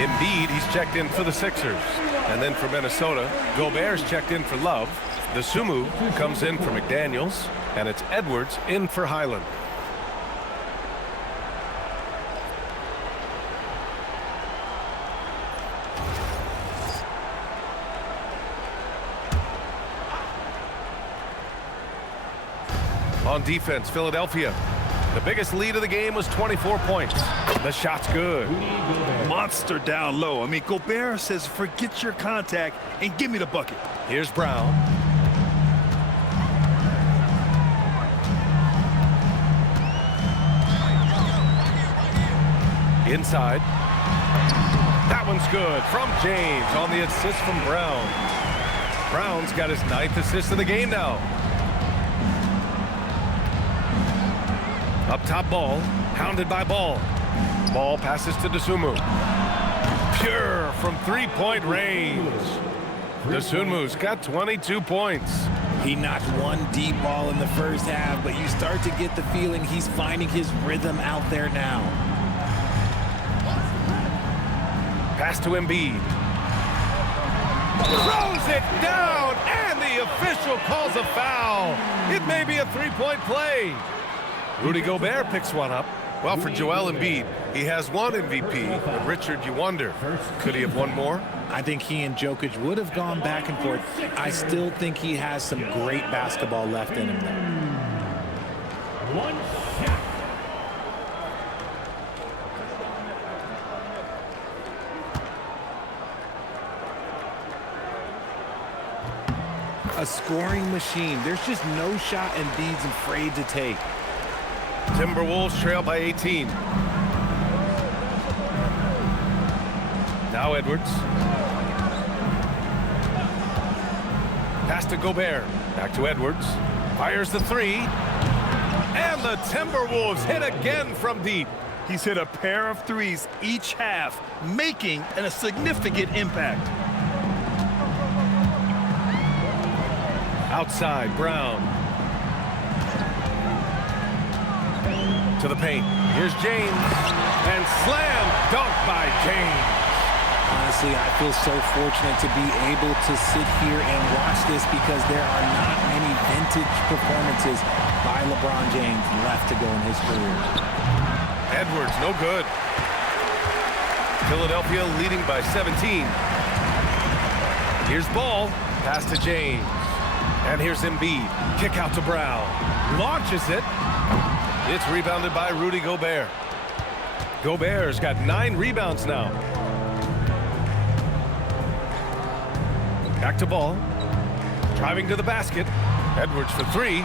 Embiid, he's checked in for the Sixers. And then for Minnesota, Gobert's checked in for Love. The Sumu comes in for McDaniels. And it's Edwards in for Highland. On defense, Philadelphia. The biggest lead of the game was 24 points. The shot's good. Monster down low. I mean, Gobert says, forget your contact and give me the bucket. Here's Brown. Inside. That one's good from James on the assist from Brown. Brown's got his 9th assist of the game now. Up top, Ball, hounded by Ball. Ball passes to Dosunmu. Pure from three-point range. Dosunmu's got 22 points. He knocked one deep ball in the first half, but you start to get the feeling he's finding his rhythm out there now. Pass to Embiid. Throws it down, and the official calls a foul. It may be a three-point play. Rudy Gobert picks one up. Well, for Joel Embiid, he has one MVP, but Richard, you wonder, could he have won more? I think he and Jokic would have gone back and forth. I still think he has some great basketball left in him, though. One shot. A scoring machine. There's just no shot Embiid's afraid to take. Timberwolves trail by 18. Now Edwards. Pass to Gobert. Back to Edwards. Fires the three. And the Timberwolves hit again from deep. He's hit a pair of threes each half, making a significant impact. Outside, Brown. To the paint. Here's James. And slam dunk by James. Honestly, I feel so fortunate to be able to sit here and watch this because there are not many vintage performances by LeBron James left to go in his career. Edwards, no good. Philadelphia leading by 17. Here's Ball. Pass to James. And here's Embiid. Kick out to Brown. Launches it. It's rebounded by Rudy Gobert. Gobert's got 9 rebounds now. Back to Ball. Driving to the basket. Edwards for 3.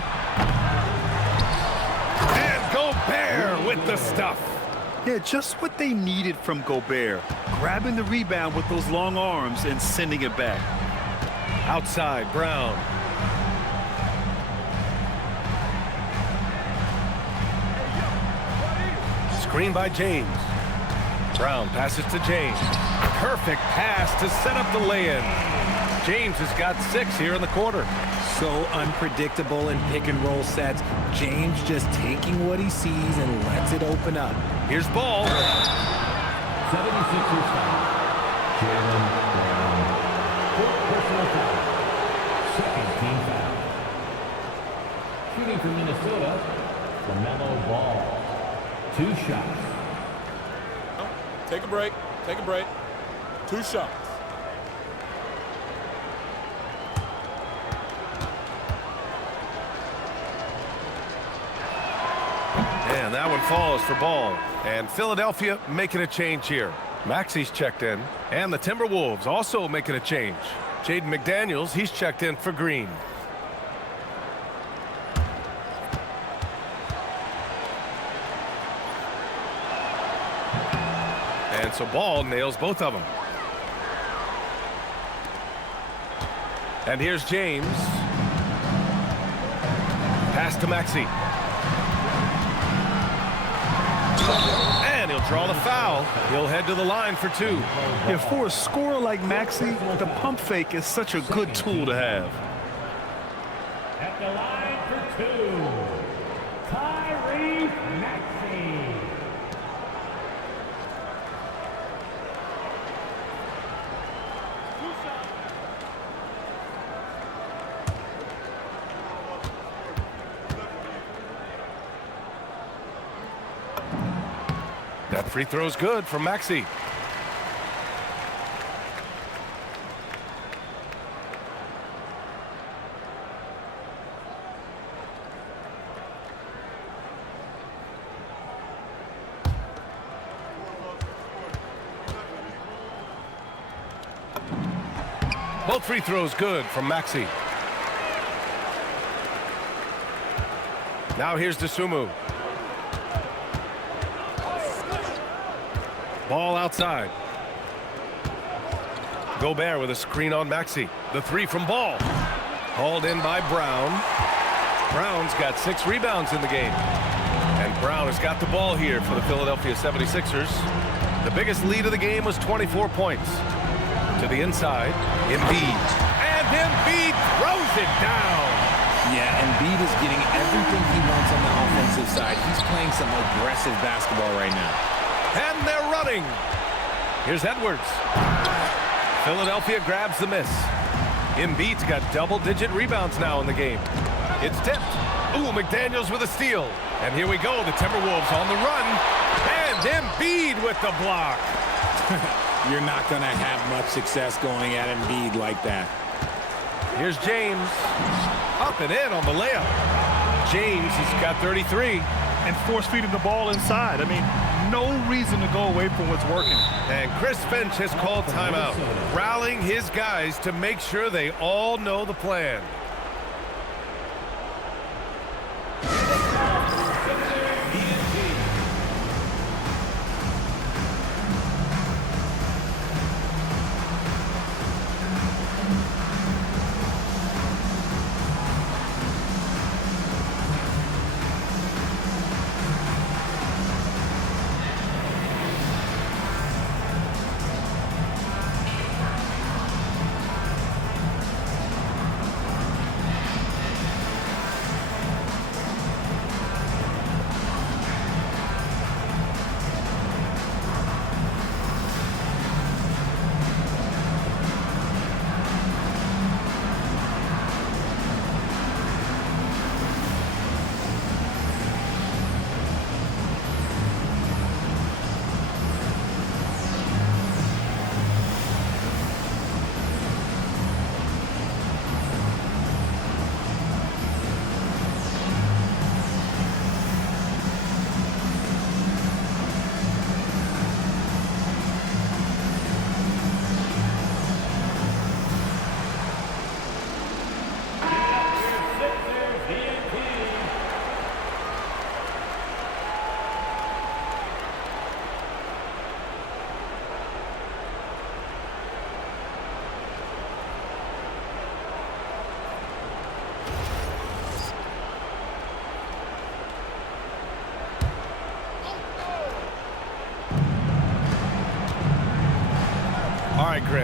And Gobert with the stuff. Yeah, just what they needed from Gobert. Grabbing the rebound with those long arms and sending it back. Outside, Brown. Screen by James. Brown passes to James. Perfect pass to set up the lay-in. James has got 6 here in the quarter. So unpredictable in pick-and-roll sets. James just taking what he sees and lets it open up. Here's Ball. 76ers foul. Jaylen Brown. 4th personal foul. 2nd team foul. Shooting for Minnesota, LaMelo Ball. 2 shots. Take a break. Take a break. 2 shots. And that one falls for Ball. And Philadelphia making a change here. Maxi's checked in. And the Timberwolves also making a change. Jaden McDaniels, he's checked in for Green. And so Ball nails both of them. And here's James. Pass to Maxey. And he'll draw the foul. He'll head to the line for 2. Yeah, for a scorer like Maxey, the pump fake is such a good tool to have. At the line for 2, Tyrese Maxey. That free throw's good from Maxey. Both free throws good from Maxey. Now here's DeSumo. Ball outside. Gobert with a screen on Maxey. The 3 from Ball. Hauled in by Brown. Brown's got 6 rebounds in the game. And Brown has got the ball here for the Philadelphia 76ers. The biggest lead of the game was 24 points. To the inside, Embiid. And Embiid throws it down. Yeah, Embiid is getting everything he wants on the offensive side. He's playing some aggressive basketball right now. And they're running. Here's Edwards. Philadelphia grabs the miss. Embiid's got double-digit rebounds now in the game. It's tipped. Ooh, McDaniels with a steal. And here we go, the Timberwolves on the run. And Embiid with the block. You're not going to have much success going at Embiid like that. Here's James. Up and in on the layup. James has got 33. And force-feeding the ball inside. I mean, no reason to go away from what's working. And Chris Finch has called timeout, rallying his guys to make sure they all know the plan.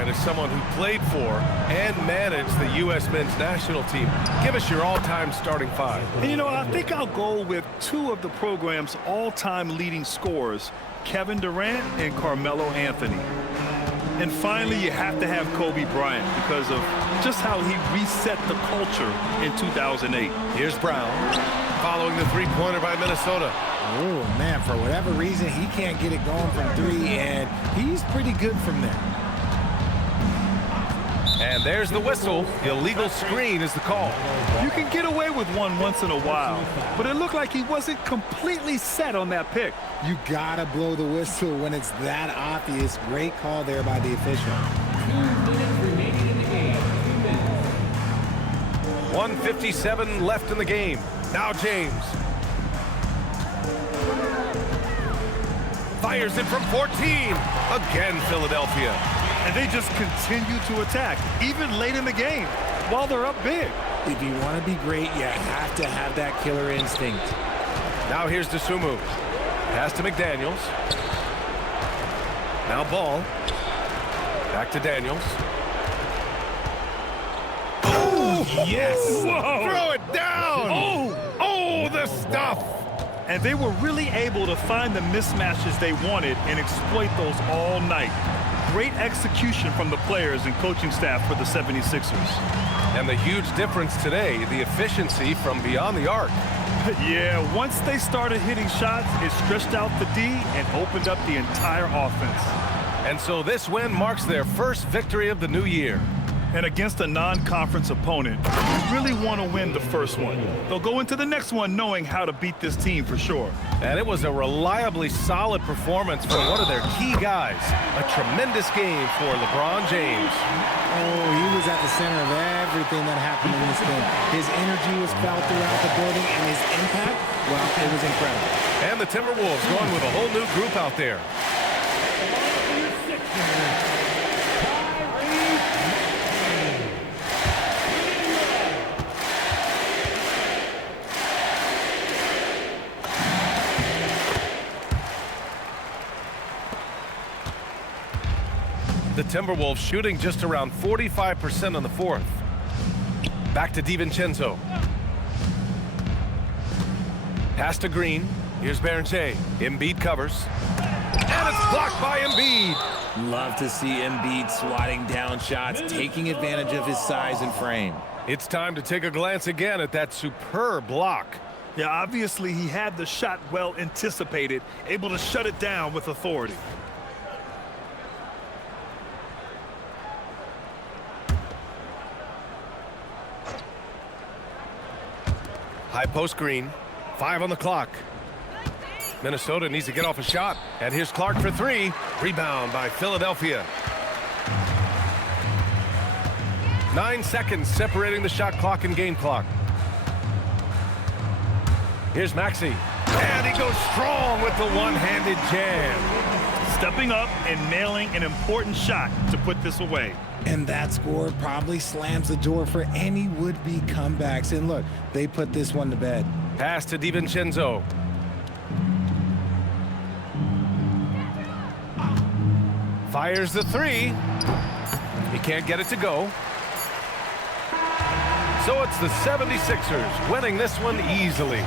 Durant is someone who played for and managed the U.S. men's national team. Give us your all-time starting five. And you know, I think I'll go with two of the program's all-time leading scorers, Kevin Durant and Carmelo Anthony. And finally, you have to have Kobe Bryant because of just how he reset the culture in 2008. Here's Brown following the three-pointer by Minnesota. Oh, man, for whatever reason, he can't get it going from three, and he's pretty good from there. And there's the whistle. Illegal screen is the call. You can get away with one once in a while, but it looked like he wasn't completely set on that pick. You gotta blow the whistle when it's that obvious. Great call there by the official. 2 minutes remaining in the game. 2 minutes. 1:57 left in the game. Now James. Fires it from 14. Again, Philadelphia. And they just continue to attack, even late in the game, while they're up big. If you want to be great, you have to have that killer instinct. Now here's Dosunmu. Pass to McDaniels. Now Ball. Back to Daniels. Oh, Yes! Whoa! throw it down! Oh, the stuff! And they were really able to find the mismatches they wanted and exploit those all night. Great execution from the players and coaching staff for the 76ers. And the huge difference today, the efficiency from beyond the arc. Yeah, once they started hitting shots, it stretched out the D and opened up the entire offense. And so this win marks their first victory of the new year. And against a non-conference opponent, you really want to win the first one. They'll go into the next one knowing how to beat this team for sure. And it was a reliably solid performance from one of their key guys. A tremendous game for LeBron James. Oh, he was at the center of everything that happened in this game. His energy was felt throughout the building, and his impact, well, it was incredible. And the Timberwolves going with a whole new group out there. The Timberwolves shooting just around 45% on the fourth. Back to DiVincenzo. Pass to Green. Here's Berger. Embiid covers. And it's blocked by Embiid. Love to see Embiid swatting down shots, taking advantage of his size and frame. It's time to take a glance again at that superb block. Yeah, obviously he had the shot well anticipated, able to shut it down with authority. High post Green. 5 on the clock. Minnesota needs to get off a shot. And here's Clark for 3. Rebound by Philadelphia. 9 seconds separating the shot clock and game clock. Here's Maxey. And he goes strong with the one-handed jam. Stepping up and nailing an important shot to put this away. And that score probably slams the door for any would-be comebacks. And look, they put this one to bed. Pass to DiVincenzo. Fires the 3. He can't get it to go. So it's the 76ers winning this one easily.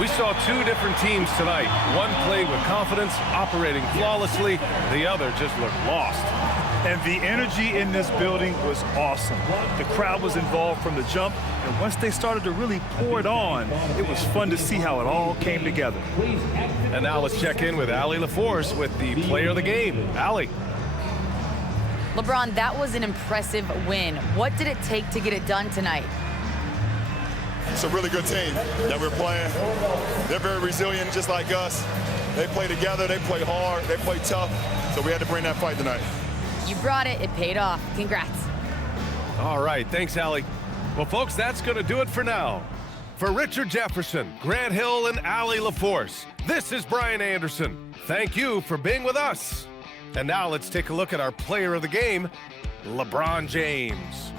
We saw two different teams tonight. One played with confidence, operating flawlessly. The other just looked lost. And the energy in this building was awesome. The crowd was involved from the jump, and once they started to really pour it on, it was fun to see how it all came together. And now let's check in with Allie LaForce with the player of the game. Allie. LeBron, that was an impressive win. What did it take to get it done tonight? It's a really good team that we're playing. They're very resilient, just like us. They play together, they play hard, they play tough, so we had to bring that fight tonight. You brought it. It paid off. Congrats. All right. Thanks, Allie. Well, folks, that's going to do it for now. For Richard Jefferson, Grant Hill, and Allie LaForce, this is Brian Anderson. Thank you for being with us. And now let's take a look at our player of the game, LeBron James.